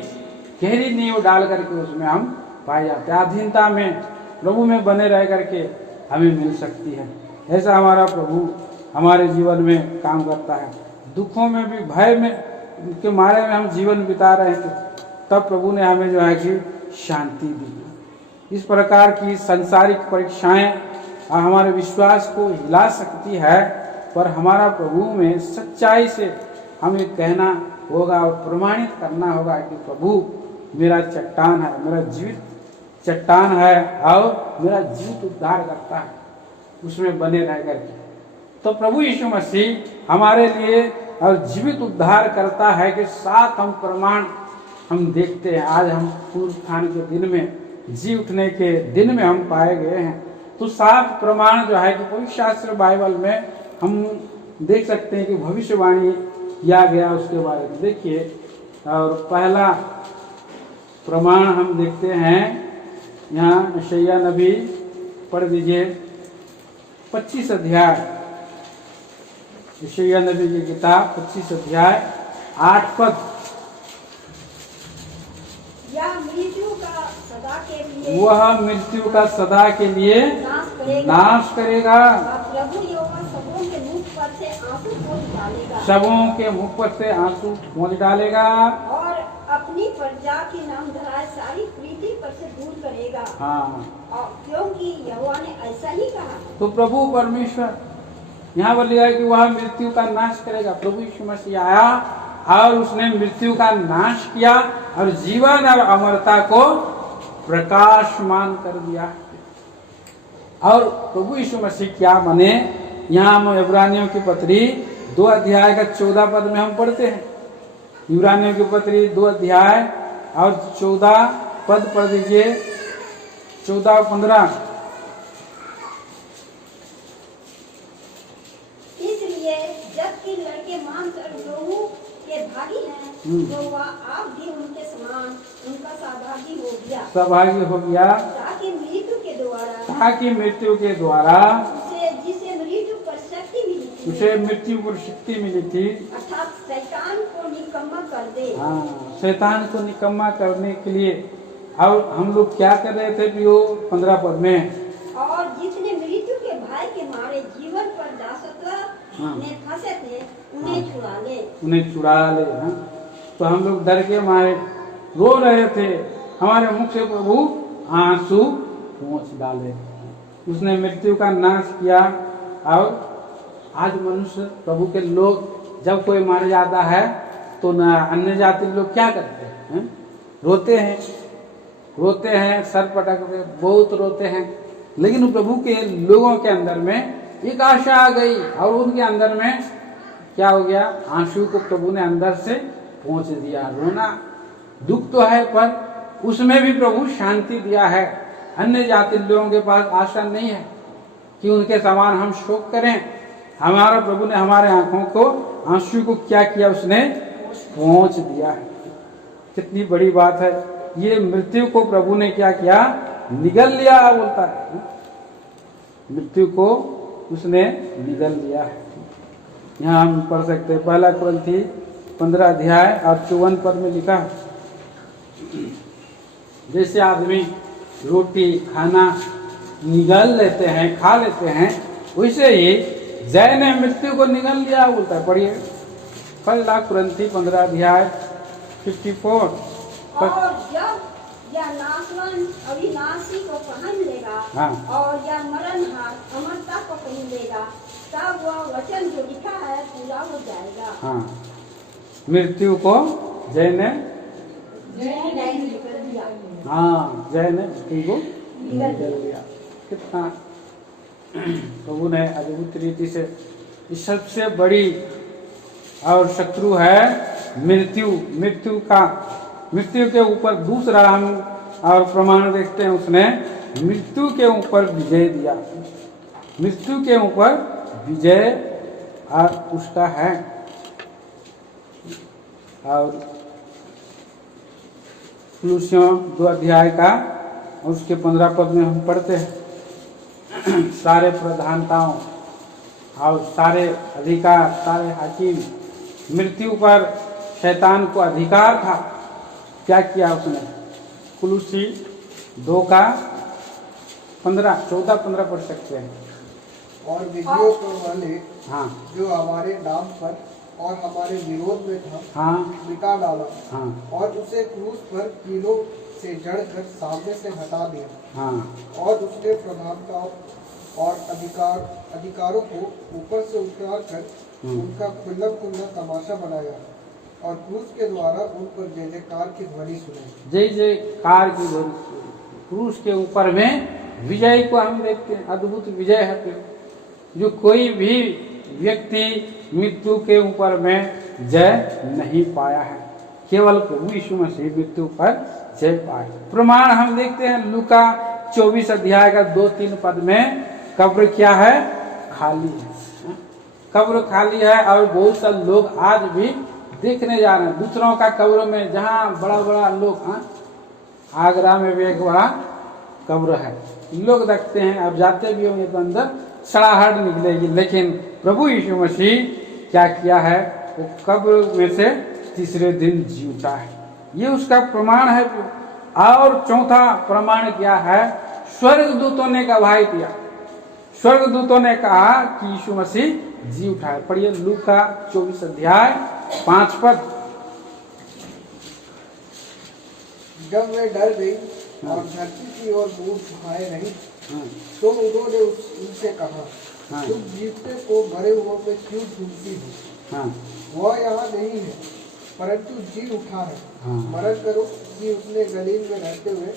गहरी नींव डाल करके उसमें हम पाए जाते हैं। अधीनता में प्रभु में बने रह करके हमें मिल सकती है। ऐसा हमारा प्रभु हमारे जीवन में काम करता है। दुखों में भी, भय में के मारे में हम जीवन बिता रहे थे, तब प्रभु ने हमें जो है कि शांति दी। इस प्रकार की सांसारिक परीक्षाएं हमारे विश्वास को हिला सकती है, पर हमारा प्रभु में सच्चाई से हमें कहना होगा और प्रमाणित करना होगा कि प्रभु मेरा चट्टान है, मेरा जीवित चट्टान है और मेरा जीवित उद्धार करता है। उसमें बने रह करके तो प्रभु यीशु मसीह हमारे लिए और जीवित उद्धार करता है कि 7 हम प्रमाण हम देखते हैं। आज हम पुनरुत्थान के दिन में, जी उठने के दिन में हम पाए गए हैं। तो 7 प्रमाण जो है कि पवित्र शास्त्र बाइबल में हम देख सकते हैं कि भविष्यवाणी किया गया उसके बारे में। देखिए, और पहला प्रमाण हम देखते हैं यहाँ यशायाह नबी पढ़ दीजिए 25 अध्याय, यशायाह नबी की किताब 25 अध्याय 8 पद। या मृत्यु का सदा के लिए, वह मृत्यु का सदा के लिए नाश करेगा, प्रभु यहोवा सबों के मुख पर से आंसू पोंछ डालेगा, सबों के मुख पर से आंसू पोंछ डालेगा, और अपनी प्रजा की नामधराई सारी पृथ्वी पर से दूर करेगा। हाँ, और क्योंकि यहोवा ने ऐसा ही कहा। तो प्रभु परमेश्वर यहाँ पर लिखा है कि वह मृत्यु का नाश करेगा। प्रभु यीशु मसीह आया और उसने मृत्यु का नाश किया और जीवन और अमरता को प्रकाशमान कर दिया। और प्रभु यीशु मसीह क्या बने, यहाँ हम इब्रानियों की पत्री 2 अध्याय का 14 पद में हम पढ़ते हैं। इब्रानियों की पत्री 2 अध्याय और 14 पद पढ़ दीजिए, 14 और 15। इसलिए जबकि लड़के मांस और लोगों के भागी हैं, तो वह आप भी उनके समान उनका सहभागी हो गया, सहभागी हो गया, ताकि मृत्यु के द्वारा, ताकि मृत्यु के द्वारा जिसे मृत्यु पर शक्ति मिली थी, उसे मृत्यु पर शक्ति मिली थी, अर्थात शैतान को निकम्मा कर दे। हाँ, शैतान को निकम्मा करने के लिए। और हम लोग क्या कर रहे थे प्रियो 15 पद में, और जितने मृत्यु के भय के मारे जीवन पर दासत्व हाँ, में फंसे थे, उन्हें छुड़ा ले, उन्हें छुड़ा ले। हाँ, तो हम लोग डर के मारे रो रहे थे, हमारे मुख से प्रभु आंसू पोंछ डाले। उसने मृत्यु का नाश किया। और आज मनुष्य प्रभु के लोग जब कोई मारा जाता है तो न अन्य जाति लोग क्या करते हैं, रोते हैं, रोते हैं, सर पटकते, बहुत रोते हैं। लेकिन प्रभु के लोगों के अंदर में एक आशा आ गई और उनके अंदर में क्या हो गया, आंसू को प्रभु ने अंदर से पहुंच दिया। रोना दुख तो है, पर उसमें भी प्रभु शांति दिया है। अन्य जाति लोगों के पास आशा नहीं है कि उनके समान हम शोक करें। हमारा प्रभु ने हमारे आंखों को, आंसू को क्या किया, उसने पहुंच दिया है। कितनी बड़ी बात है। ये मृत्यु को प्रभु ने क्या किया, निगल लिया बोलता है। मृत्यु को उसने निगल लिया है। यहाँ हम पढ़ सकते हैं 1 कुरिन्थी 15 अध्याय और 54 पद में लिखा है, जैसे आदमी रोटी खाना निगल लेते हैं, खा लेते हैं, वैसे ही जय ने मृत्यु को निगल लिया बोलता है। पढ़िए 1 कुरिन्थी 15 अध्याय 54। और जब यह नाशवान अविनाशी को पहन लेगा, हाँ, और यह मरणहार अमरता को पहन लेगा, तब वह वचन जो लिखा है पूरा हो जाएगा। हाँ, मृत्यु को जय ने, हाँ, जय ने मृत्यु को निगल लिया। कितना प्रभु ने अद्भुत रीति से, इस सबसे बड़ी और शत्रु है मृत्यु। मृत्यु के ऊपर दूसरा हम और प्रमाण देखते हैं, उसने मृत्यु के ऊपर विजय दिया। मृत्यु के ऊपर विजय और उसका है। और कुलुस्सियों 2 अध्याय का उसके 15 पद में हम पढ़ते हैं, सारे प्रधानताओं और सारे अधिकार, सारे हाकिम, मृत्यु पर शैतान को अधिकार था, क्या किया उसने। कुलुस्सी 2 का 15, 14, 15 पढ़ सकते हैं। और विजयों को वाले, हाँ, जो हमारे नाम पर और हमारे विरोध में था, हाँ, मिटा डाला, हाँ, और उसे क्रूस पर कीलों से जड़कर सामने से हटा दिया। हाँ, और उसने प्रधानताओं और अधिकारों को ऊपर से उतार कर उनका खुल्ला तमाशा बनाया, और क्रूस के द्वारा उन पर जय जयकार की ध्वनि सुनाई। जय जयकार की ध्वनि। क्रूस के ऊपर में विजय को हम देखते हैं, अद्भुत विजय है। जो कोई भी व्यक्ति मृत्यु के ऊपर में जय नहीं पाया है, केवल प्रभु यीशु मसीह मृत्यु पर जय पाए। प्रमाण हम देखते हैं लूका 24 अध्याय का 2-3 पद में, कब्र क्या है? खाली है। कब्र खाली है और बहुत सारे लोग आज भी देखने जा रहे हैं दूसरों का कब्र में, जहाँ बड़ा बड़ा लोग, आगरा में भी एक बड़ा कब्र है, लोग देखते हैं, अब जाते भी होंगे तो अंदर सड़ाहट निकलेगी। लेकिन प्रभु यीशु मसीह क्या किया है? वो कब्र में से तीसरे दिन जी उठा है, ये उसका प्रमाण है। और चौथा प्रमाण क्या है? स्वर्गदूतों ने गवाही दिया, स्वर्गदूतों ने कहा कि यीशु मसीह जी उठा है। पढ़िए लूका 24 अध्याय 5 पद। जब वे डर गई और धरती की ओर मुंह झुकाए रही, तो उन्होंने उनसे कहा, तुम जीवते को मरे हुओं में क्यों ढूंढती हो? वह यहाँ नहीं है, परंतु जी उठा है। स्मरण करो कि उसने गलील में रहते हुए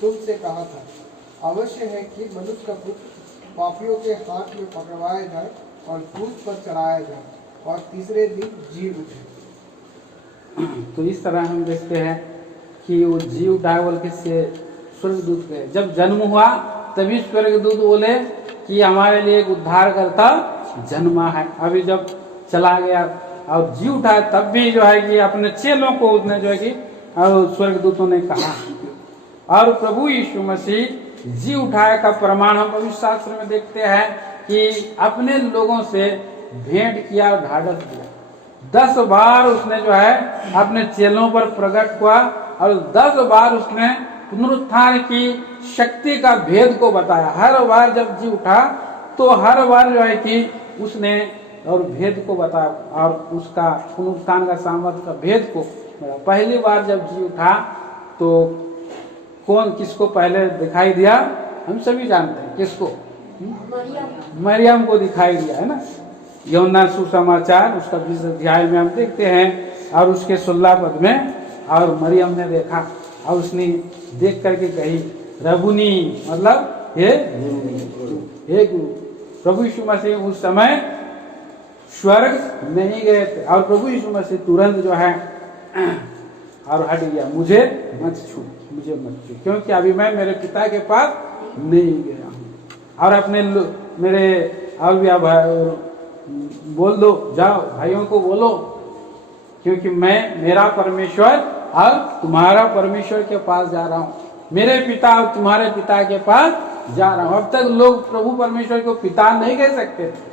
तुमसे कहा था, अवश्य है कि मनुष्य का पुत्र पापियों के हाथ में पकड़वाया जाए और क्रूस पर चढ़ाया जाए और तीसरे दिन जी उठे। तो इस तरह हम देखते हैं कि वो जी उठा बोल के से स्वर्गदूत गए। जब जन्म हुआ तभी स्वर्गदूत बोले कि हमारे लिए एक उद्धारकर्ता जन्मा है। अभी जब चला गया और जी उठा तब भी जो है कि अपने चेलों को उसने जो है कि स्वर्गदूतों ने कहा। और प्रभु यीशु मसीह जी उठाया का प्रमाण हम पवित्र शास्त्र में देखते हैं कि अपने लोगों से भेंट किया और ढाढ़स दिया। 10 बार उसने जो है अपने चेलों पर प्रकट हुआ और 10 बार उसने पुनरुत्थान की शक्ति का भेद को बताया। हर बार जब जी उठा तो हर बार जो है कि उसने और भेद को बताया और उसका पुनरुत्थान का सामर्थ्य का भेद को बताया। पहली बार जब जी उठा तो कौन किसको पहले दिखाई दिया? हम सभी जानते हैं किसको? मरियम को दिखाई दिया है ना। यूहन्ना सुसमाचार उसका 20 अध्याय में हम देखते हैं और उसके 16 पद में, और मरियम ने देखा और उसने देख करके कही रबुनी, मतलब हे गुरु, हे गुरु। प्रभु यीशु मसीह उस समय स्वर्ग नहीं गए थे और प्रभु यीशु मसीह तुरंत जो है और हट गया, मुझे मत छू, मुझे मत छू, क्योंकि अभी मैं मेरे पिता के पास नहीं गया हूँ। और अपने मेरे और भी बोल दो, जाओ भाइयों को बोलो, क्योंकि मैं मेरा परमेश्वर और तुम्हारा परमेश्वर के पास जा रहा हूँ, मेरे पिता और तुम्हारे पिता के पास जा रहा हूँ। अब तक लोग प्रभु परमेश्वर को पिता नहीं कह सकते थे,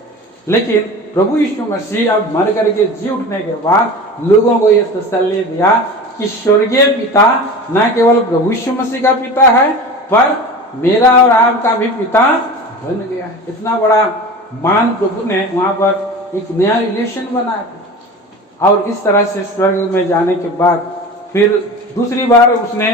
लेकिन प्रभु यीशु मसीह अब मर करके जी उठने के बाद लोगों को यह तसल्ली दिया कि स्वर्गीय पिता न केवल प्रभु यीशु मसीह का पिता है, पर मेरा और आपका भी पिता बन गया है। इतना बड़ा मान प्रभु ने वहां पर एक नया रिलेशन बनाया। और इस तरह से स्वर्ग में जाने के बाद फिर दूसरी बार उसने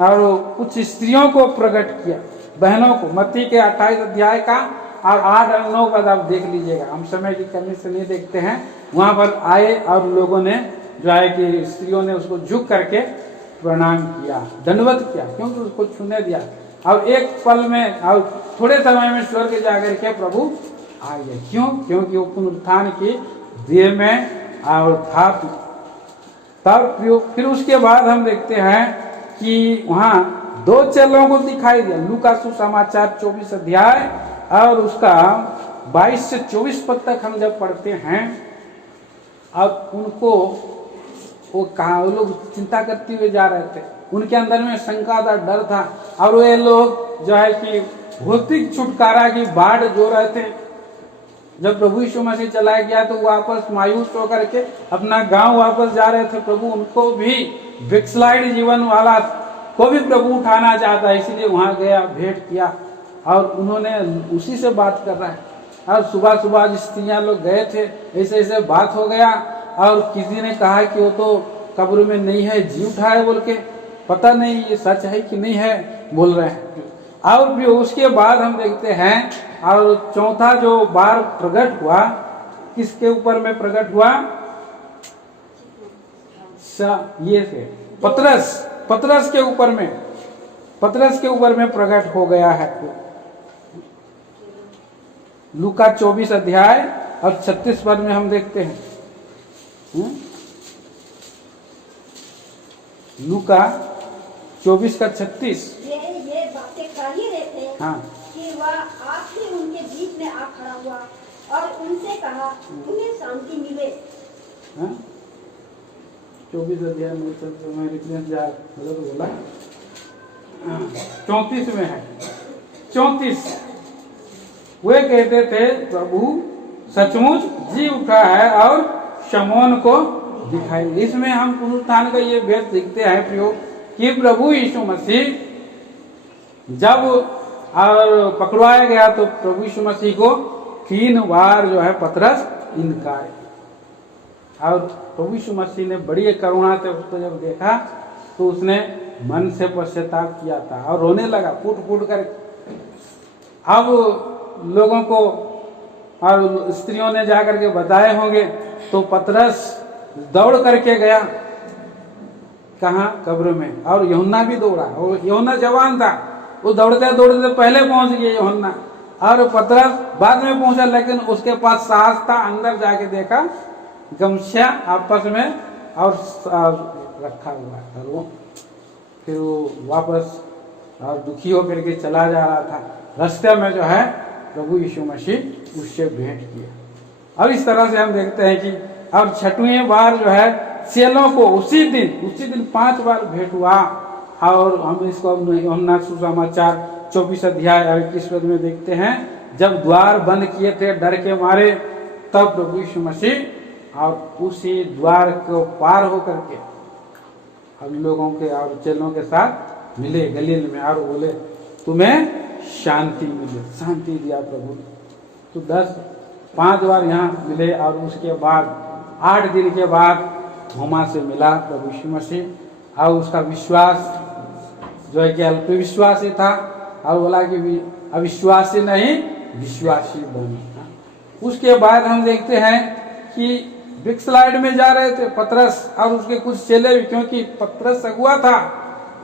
और कुछ स्त्रियों को प्रकट किया, बहनों को। मत्ती के 28 अध्याय का और 8 और 9 पद आप देख लीजिएगा, हम समय की कमी से नहीं देखते हैं। वहां पर आए और लोगों ने जो है कि स्त्रियों ने उसको झुक करके प्रणाम किया, दंडवत किया, क्योंकि उसको छूने दिया। और एक पल में और थोड़े समय में स्वर्ग जाकर के प्रभु आ गए। क्यों? क्योंकि वो पुनरुत्थान की देह में और था। तब फिर उसके बाद हम देखते हैं कि वहां 2 चेलों को दिखाई दिया। लूका सुसमाचार 24 अध्याय और उसका 22 से 24 पद तक हम जब पढ़ते हैं, अब उनको वो कहा, वो लोग चिंता करते हुए जा रहे थे, उनके अंदर में शंका था, डर था। और वे लोग जो है कि भौतिक छुटकारा की बाढ़ जो रहे थे। जब प्रभु यीशु मसीह चला गया तो वापस मायूस होकर के अपना गांव वापस जा रहे थे। प्रभु उनको भी बैकस्लाइड जीवन वाला को भी प्रभु उठाना चाहता है, इसीलिए वहां गया, भेंट किया और उन्होंने उसी से बात कर रहा है। और सुबह सुबह स्त्रियां लोग गए थे, ऐसे ऐसे बात हो गया और किसी ने कहा कि वो तो कब्र में नहीं है, जी उठा है बोल के, पता नहीं ये सच है कि नहीं है बोल रहे हैं। और फिर उसके बाद हम देखते हैं और चौथा जो बार प्रकट हुआ, किसके ऊपर में प्रकट हुआ? ये से पतरस के ऊपर में, पतरस के ऊपर में प्रकट हो गया है। लूका 24 अध्याय और 36 पद में हम देखते हैं, लूका 24 का 36। ये बातें कर ही रहे थे हाँ। कि वह आप ही उनके बीच में आ खड़ा हुआ और उनसे कहा, तुम्हें शांति मिले। 24 अध्याय में गलत बोला, 34 में है, 34। वे कहते थे, प्रभु सचमुच जी उठा है और शमौन को दिखाई। इसमें हम पुनरुत्थान का ये भेद सीखते हैं प्रयोग कि प्रभु यीशु मसीह जब और पकड़वाया गया तो प्रभु यीशु मसीह को 3 बार जो है पतरस इनकार, और प्रभु यीशु मसीह ने बड़ी करुणा से उसको जब देखा तो उसने मन से पश्चाताप किया था और रोने लगा फूट फूट कर। अब लोगों को और स्त्रियों ने जाकर के बताए होंगे तो पतरस दौड़ करके गया, कहाँ? कब्र में। और यूहन्ना भी दौड़ा, और यूहन्ना जवान था, वो दौड़ते दौड़ते पहले पहुंच गया यूहन्ना, और पतरस बाद में पहुंचा, लेकिन उसके पास साहस था, अंदर जाके देखा गमछा आपस में और रखा हुआ था, वो फिर वो वापस और दुखी होकर के चला जा रहा था। रास्ते में जो है प्रभु यीशु मसीह उससे भेंट किया। अब इस तरह से हम देखते हैं कि अब 6वीं बार जो है चेलों को उसी दिन 5 बार भेंट हुआ। और हम इसको यूहन्ना सुसमाचार 24 अध्याय 21 पद में देखते हैं, जब द्वार बंद किए थे डर के मारे, तब प्रभु यीशु मसीह और उसी द्वार को पार होकर के हम लोगों के और चेलों के साथ मिले गलील में, और बोले तुम्हें शांति मिले। शांति दिया प्रभु ने। तो 5 बार यहाँ मिले, और उसके बाद 8 दिन के बाद थोमा से मिला प्रभु यीशु मसीह, और उसका विश्वास जो है कि अल्प विश्वासी था, और बोला कि अविश्वासी नहीं विश्वासी बनो। उसके बाद हम देखते हैं कि बैकस्लाइड में जा रहे थे पतरस और उसके कुछ चेले भी, क्योंकि पतरस अगुआ था,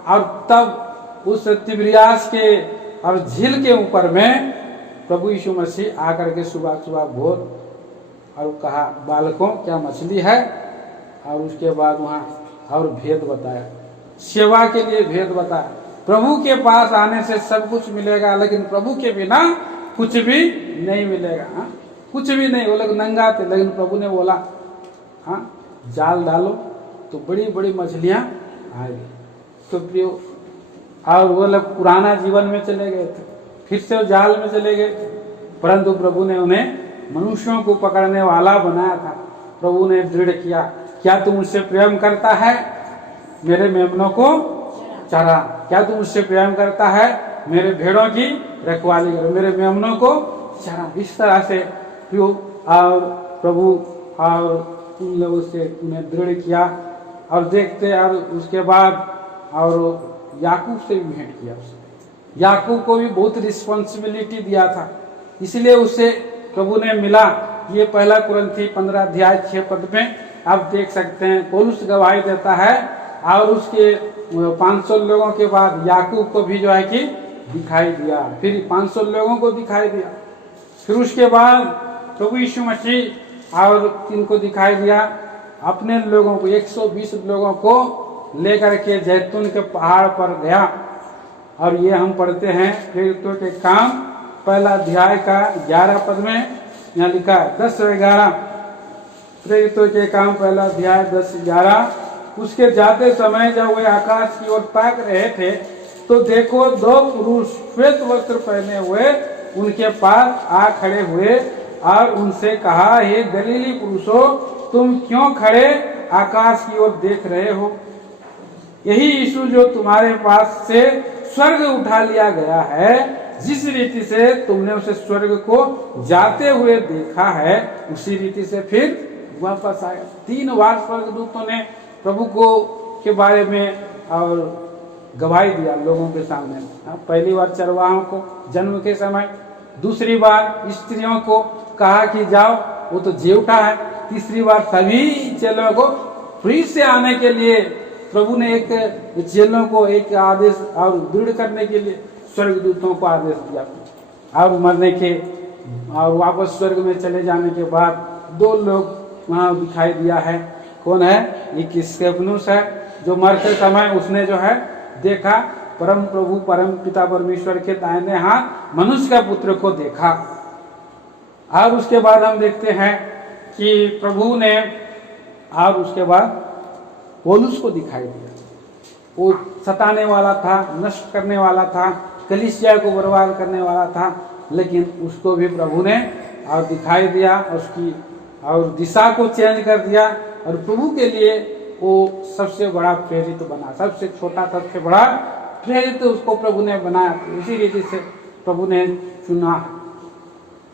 और तब उस तिबिरियास के और झील के ऊपर में प्रभु यीशु मसीह आकर के सुबह सुबह भोर और कहा, बालकों क्या मछली है? और उसके बाद वहाँ और भेद बताया, सेवा के लिए भेद बताया। प्रभु के पास आने से सब कुछ मिलेगा, लेकिन प्रभु के बिना कुछ भी नहीं मिलेगा। हाँ, कुछ भी नहीं। वो लोग नंगा थे, लेकिन प्रभु ने बोला, हाँ जाल डालो, तो बड़ी बड़ी मछलियां आएगी। तो प्रियो, और वो लोग पुराना जीवन में चले गए थे, फिर से वो जाल में चले गए थे, परंतु प्रभु ने उन्हें मनुष्यों को पकड़ने वाला बनाया था। प्रभु ने दृढ़ किया, क्या तू मुझसे प्रेम करता है? मेरे मेमनों को चरा। क्या तू मुझसे प्रेम करता है? मेरे भेड़ों की रखवाली करो, मेरे मेमनों को चरा। इस तरह से और प्रभु और उन लोगों से उन्हें दृढ़ किया, और देखते, और उसके बाद और याकूब से भी भेंट किया। उसने याकूब को भी बहुत रिस्पॉन्सिबिलिटी दिया था, इसलिए उससे प्रभु ने मिला। ये 1 कुरिन्थी 15 अध्याय 6 पद में आप देख सकते हैं, पौलुस गवाही देता है, और उसके 500 लोगों के बाद याकूब को भी जो है कि दिखाई दिया, फिर 500 लोगों को दिखाई दिया। फिर उसके बाद प्रभु यीशु मसीह और किनको दिखाई दिया? अपने लोगों को, 120 लोगों को लेकर के जैतून के पहाड़ पर गया। और ये हम पढ़ते हैं प्रेरितों के काम 1 अध्याय का 11 पद में, यहाँ लिखा है 10-11। प्रेरितों के काम 1 अध्याय 10-11। उसके जाते समय जब वे आकाश की ओर ताक रहे थे, तो देखो 2 पुरुष श्वेत वस्त्र पहने हुए उनके पास आ खड़े हुए, और उनसे कहा, हे गलीली पुरुषों, तुम क्यों खड़े आकाश की ओर देख रहे हो? यही यीशु जो तुम्हारे पास से स्वर्ग उठा लिया गया है, जिस रीति से तुमने उसे स्वर्ग को जाते हुए देखा है, उसी रीति से फिर वापस आया। 3 बार स्वर्गदूतों ने प्रभु को के बारे में और गवाही दिया लोगों के सामने। पहली बार चरवाहों को जन्म के समय, दूसरी बार स्त्रियों को कहा कि जाओ, वो तो जी उठा है। तीसरी बार सभी चेलों को फिर से आने के लिए प्रभु ने एक चेलों को एक आदेश और दृढ़ करने के लिए स्वर्गदूतों को आदेश दिया, और मरने के और वापस स्वर्ग में चले जाने के बाद दो लोग वहाँ दिखाई दिया है। कौन है? एक स्तेफनुस है, जो मरते समय उसने जो है देखा परम प्रभु परम पिता परमेश्वर के दाहिने हाथ मनुष्य का पुत्र को देखा। और उसके बाद हम देखते हैं कि प्रभु ने और उसके बाद पौलुस को दिखाई दिया। वो सताने वाला था, नष्ट करने वाला था, कलीसिया को बर्बाद करने वाला था, लेकिन उसको भी प्रभु ने और दिखाई दिया, उसकी और दिशा को चेंज कर दिया और प्रभु के लिए वो सबसे बड़ा प्रेरित बना। सबसे छोटा सबसे बड़ा प्रेरित उसको प्रभु ने बनाया। इसी रीति से प्रभु ने चुना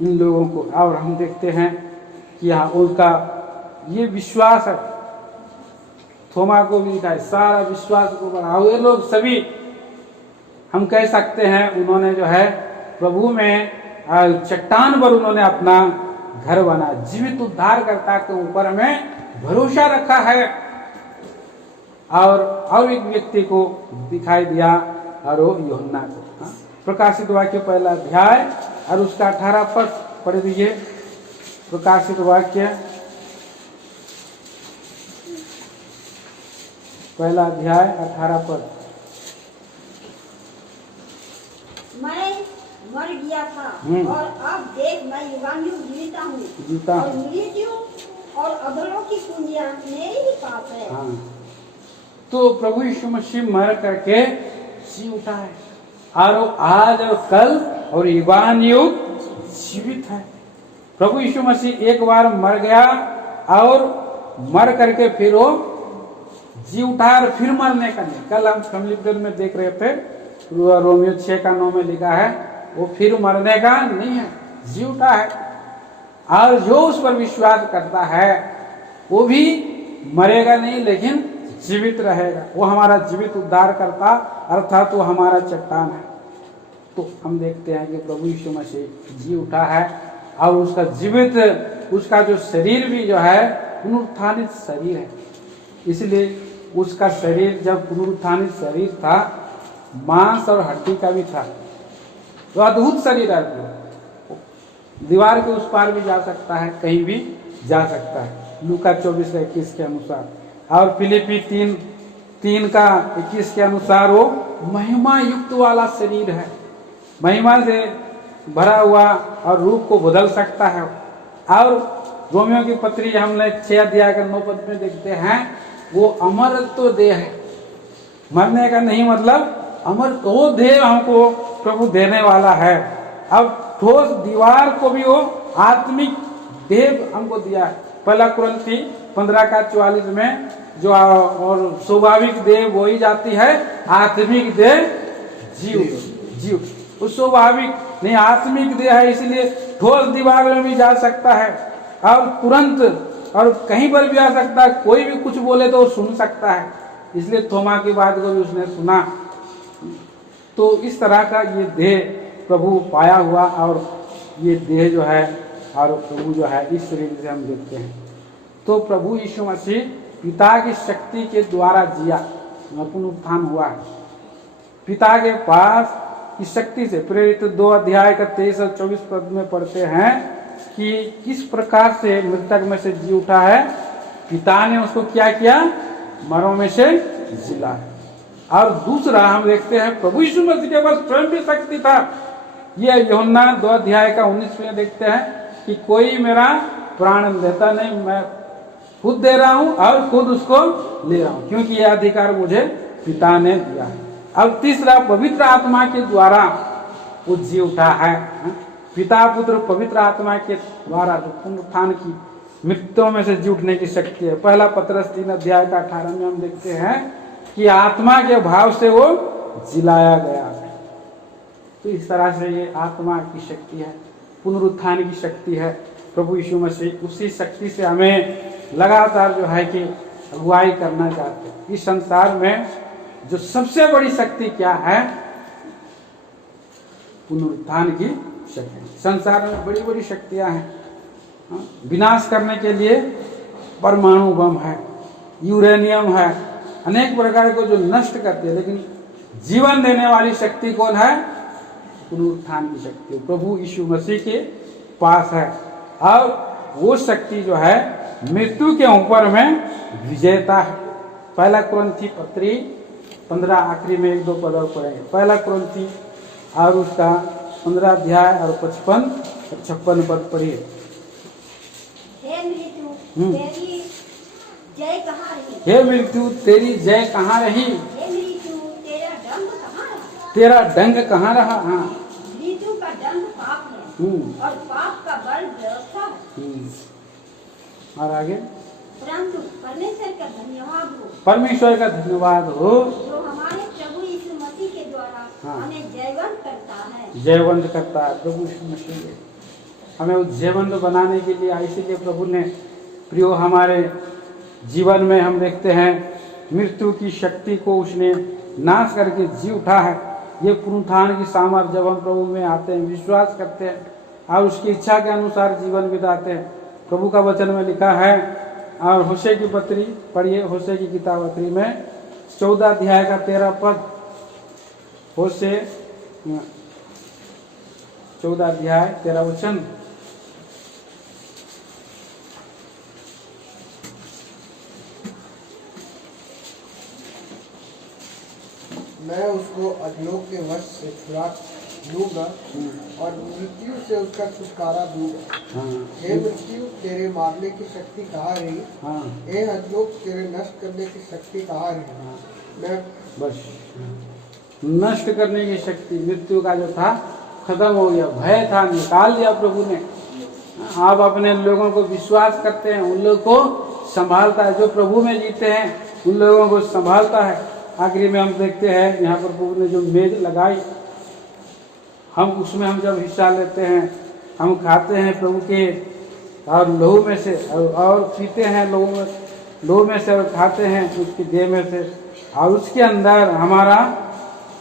इन लोगों को। और हम देखते हैं कि हाँ उनका ये विश्वास है, थोमा को भी दिखाए, सारा विश्वास को बढ़ाओ। ये लोग सभी हम कह सकते हैं उन्होंने जो है प्रभु में चट्टान पर उन्होंने अपना घर बना, जीवित उद्धारकर्ता के ऊपर हमें भरोसा रखा है। और एक व्यक्ति को दिखाई दिया और वो यूहन्ना को। प्रकाशित वाक्य पहला अध्याय और उसका 18 पद पढ़ दीजिए। प्रकाशित वाक्य पहला अध्याय 18 पद। मैं मर गया था और अब देख मैं युगानुयुग जीविता हूँ और मृत्यु और अधरों की कुंजियां मेरे ही पास है। हाँ। तो प्रभु यीशु मसीह मर करके जी उठा है और आज और कल और युगानुयुग जीवित है। प्रभु यीशु मसीह एक बार मर गया और मर करके फिर वो जी उठा और फिर मरने का नहीं। कल हम फैमिली प्रेयर में देख रहे थे, रोमियो 6:9 में लिखा है वो फिर मरने का नहीं है, जी उठा है। और जो उस पर विश्वास करता है वो भी मरेगा नहीं लेकिन जीवित रहेगा। वो हमारा जीवित उद्धार करता अर्थात वो हमारा चट्टान है। तो हम देखते हैं कि प्रभु यीशु मसीह जी उठा है और उसका जीवित, उसका जो शरीर भी जो है पुनरुत्थानित शरीर है। इसलिए उसका शरीर जब पुनरुत्थानित शरीर था, मांस और हड्डी का भी था, तो अद्भुत शरीर है। दीवार के उस पार भी जा सकता है, कहीं भी जा सकता है, लूका 24:21 के अनुसार। और फिलिपी 3:21 के अनुसार वो महिमा युक्त वाला शरीर है, महिमा से भरा हुआ और रूप को बदल सकता है। और रोमियो की पत्री हमने 6 अध्याय के 9 पद में देखते हैं वो अमरत्व देह है, मरने का नहीं मतलब अमर वो देह हमको प्रभु देने वाला है। अब ठोस दीवार को भी वो आत्मिक देह हमको दिया है। पहला कुरिन्थी 15:44 में जो और स्वाभाविक देह वो ही जाती है, आत्मिक देह जीव वो स्वाभाविक नहीं आत्मिक देह है, इसलिए ठोस दीवार में भी जा सकता है और तुरंत और कहीं पर भी आ सकता है। कोई भी कुछ बोले तो सुन सकता है, इसलिए थोमा की बात को भी उसने सुना। तो इस तरह का ये देह प्रभु पाया हुआ और ये देह जो है और प्रभु जो है इस तरीके से हम देखते हैं। तो प्रभु यीशु मसीह पिता की शक्ति के द्वारा जिया, पुनरुत्थान हुआ है। पिता के पास इस शक्ति से प्रेरित 2 अध्याय का 23 और 24 पद में पढ़ते हैं कि किस प्रकार से मृतक में से जी उठा है। पिता ने उसको क्या किया? मरों में से जिला है। और दूसरा हम देखते हैं प्रभु यीशु मसीह के पास स्वयं भी शक्ति था। ये यूहन्ना 2 अध्याय का 19 में देखते हैं कि कोई मेरा प्राण देता नहीं, मैं खुद दे रहा हूं और खुद उसको ले रहा हूं, क्योंकि यह अधिकार मुझे पिता ने दिया है। अब तीसरा पवित्र आत्मा के द्वारा वो जी उठा है। पिता पुत्र पवित्र आत्मा के द्वारा जो पुनरुत्थान की मृत्युओं में से जी उठने की शक्ति है। पहला पत्रस 3 अध्याय का 18 में हम देखते हैं कि आत्मा के भाव से वो जिलाया गया है। तो इस तरह से ये आत्मा की शक्ति है, पुनरुत्थान की शक्ति है। प्रभु यीशु मसीह उसी शक्ति से हमें लगातार जो है कि अगुवाई करना चाहते हैं। इस संसार में जो सबसे बड़ी शक्ति क्या है? पुनरुत्थान की शक्ति। संसार में बड़ी बड़ी शक्तियां हैं। विनाश करने के लिए परमाणु बम है, यूरेनियम है, अनेक प्रकार को जो नष्ट करते हैं, लेकिन जीवन देने वाली शक्ति कौन है? पुनरुत्थान की शक्ति। प्रभु यीशु मसीह के पास है और वो शक्ति जो है मृत्यु के ऊपर में विजेता है। पहला कुरिन्थी पत्री 15 आखिरी में 1-2 पद और पढ़ेंगे। पहला कुरिन्थी और उसका 15 अध्याय और 55 और 56 पद पढ़िए। हे मृत्यु तेरी जय कहाँ रही? हे मृत्यु तेरी जय कहाँ रही? हे मृत्यु तेरा दंड कहाँ रहा? तेरा डंग कहाँ रहा? हाँ, मृत्यु का दंड पाप है और पाप का बल व्यवस्था है। और आगे, परंतु परमेश्वर का धन्यवाद हो, परमेश्वर का धन्यवाद हो जो हमारे प्रभु यीशु मसीह के द्वारा हाँ। हमें जयवंत करता है। जयवंत करता है। प्रभु यीशु मसीह हमें उस जयवंत बनाने के लिए, इसीलिए प्रभु ने प्रियो हमारे जीवन में हम देखते हैं मृत्यु की शक्ति को उसने नाश करके जी उठा है। ये पुनरुत्थान की सामर्थ जब हम प्रभु में आते हैं, विश्वास करते हैं और उसकी इच्छा के अनुसार जीवन बिताते हैं। प्रभु का वचन में लिखा है, और होशे की पत्री पढ़िए, होशे की किताब पत्री में 14 अध्याय का 13 पद। होशे 14 अध्याय 13 वचन। मैं उसको अधलोक के वश से छुड़ा लूंगा और मृत्यु से उसका छुटकारा दूंगा। हाँ, हे मृत्यु तेरे मारने की शक्ति कहाँ रही? हाँ, हे अधलोक तेरे नष्ट करने की शक्ति कहाँ रही? हाँ, मैं बस नष्ट करने की शक्ति मृत्यु का जो था खत्म हो गया, भय था निकाल दिया प्रभु ने। आप अपने लोगों को विश्वास करते हैं, उन लोगों को संभालता है। जो प्रभु में जीते हैं उन लोगों को संभालता है। आखिरी में हम देखते हैं यहाँ पर प्रभु ने जो मेज लगाई, हम उसमें हम जब हिस्सा लेते हैं, हम खाते हैं प्रभु के और लहू में से और पीते हैं लहू में से और खाते हैं उसकी देह में से, और उसके अंदर हमारा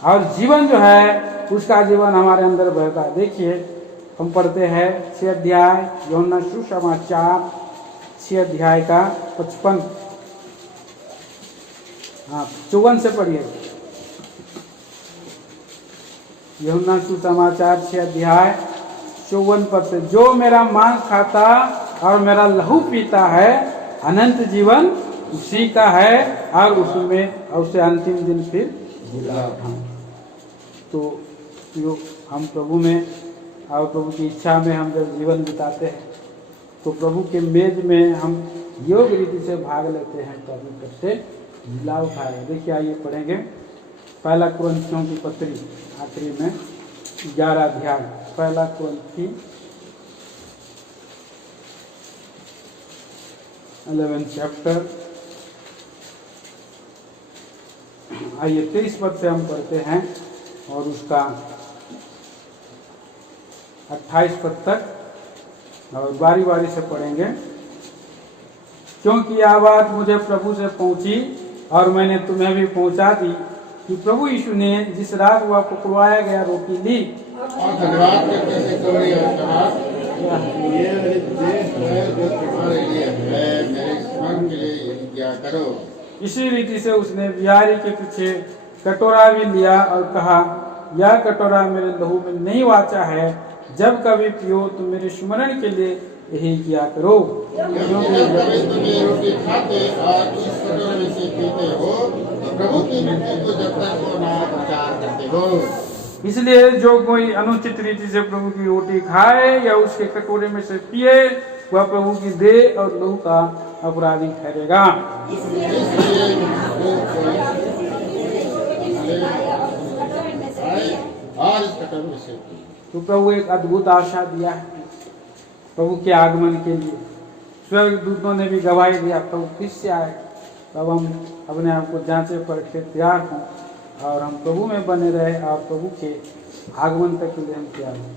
और जीवन जो है उसका जीवन हमारे अंदर बहता है। देखिए हम पढ़ते हैं 6 अध्याय यूहन्ना सुसमाचार 6 अध्याय का 55, हाँ 54 से पढ़िए। यूहन्ना सुसमाचार 6 अध्याय 54 पद से, जो मेरा मांस खाता और मेरा लहू पीता है अनंत जीवन उसी का है और उसमें और उसे अंतिम दिन फिर जिला उठाऊं। तो जो हम प्रभु में और प्रभु की इच्छा में हम जब जीवन बिताते हैं तो प्रभु के मेज में हम योग रीति से भाग लेते हैं, तो अभी कैसे जिला उठाए। देखिए आइए पढ़ेंगे पहला कुरिन्थियों की पत्री आखिरी में 11 अध्याय। पहला कुरिन्थी 11 चैप्टर, आइए 23 पद से हम पढ़ते हैं और उसका 28 पद तक और बारी बारी से पढ़ेंगे। क्योंकि यह बात मुझे प्रभु से पहुंची और मैंने तुम्हें भी पहुंचा दी कि प्रभु यीशु ने जिस रात वह पकड़वाया गया रोटी ली और धन्यवाद करके से तोड़ी और कहा, ये मेरी देह है जो तुम्हारे लिए है, मेरे स्मरण के लिए क्या करो। इसी रीति से उसने बिहारी के पीछे कटोरा भी लिया और कहा, यह कटोरा मेरे लहू में नहीं वाचा है, जब कभी पियो तो मेरे स्मरण के लिए यही किया करो। क्योंकि जब कभी तुम ये रोटी खाते और इस कटोरे में से पीते हो तो प्रभु की मृत्यु को जब तक वो ना प्रचार करते हो। इसलिए जो कोई अनुचित रीति से प्रभु की रोटी खाए या उसके कटोरे में से पिए वह प्रभु की देह और लहू का अपराधी ठहरेगा। और इस कटोरे में से तो प्रभु एक अद्भुत आशा दिया है प्रभु के आगमन के लिए। स्वर्ग दूतों ने भी गवाही दिया प्रभु फिर से आए। तब हम अपने आप को जांचे परखे तैयार हों और हम प्रभु में बने रहे और प्रभु के आगमन तक के लिए हम तैयार हों।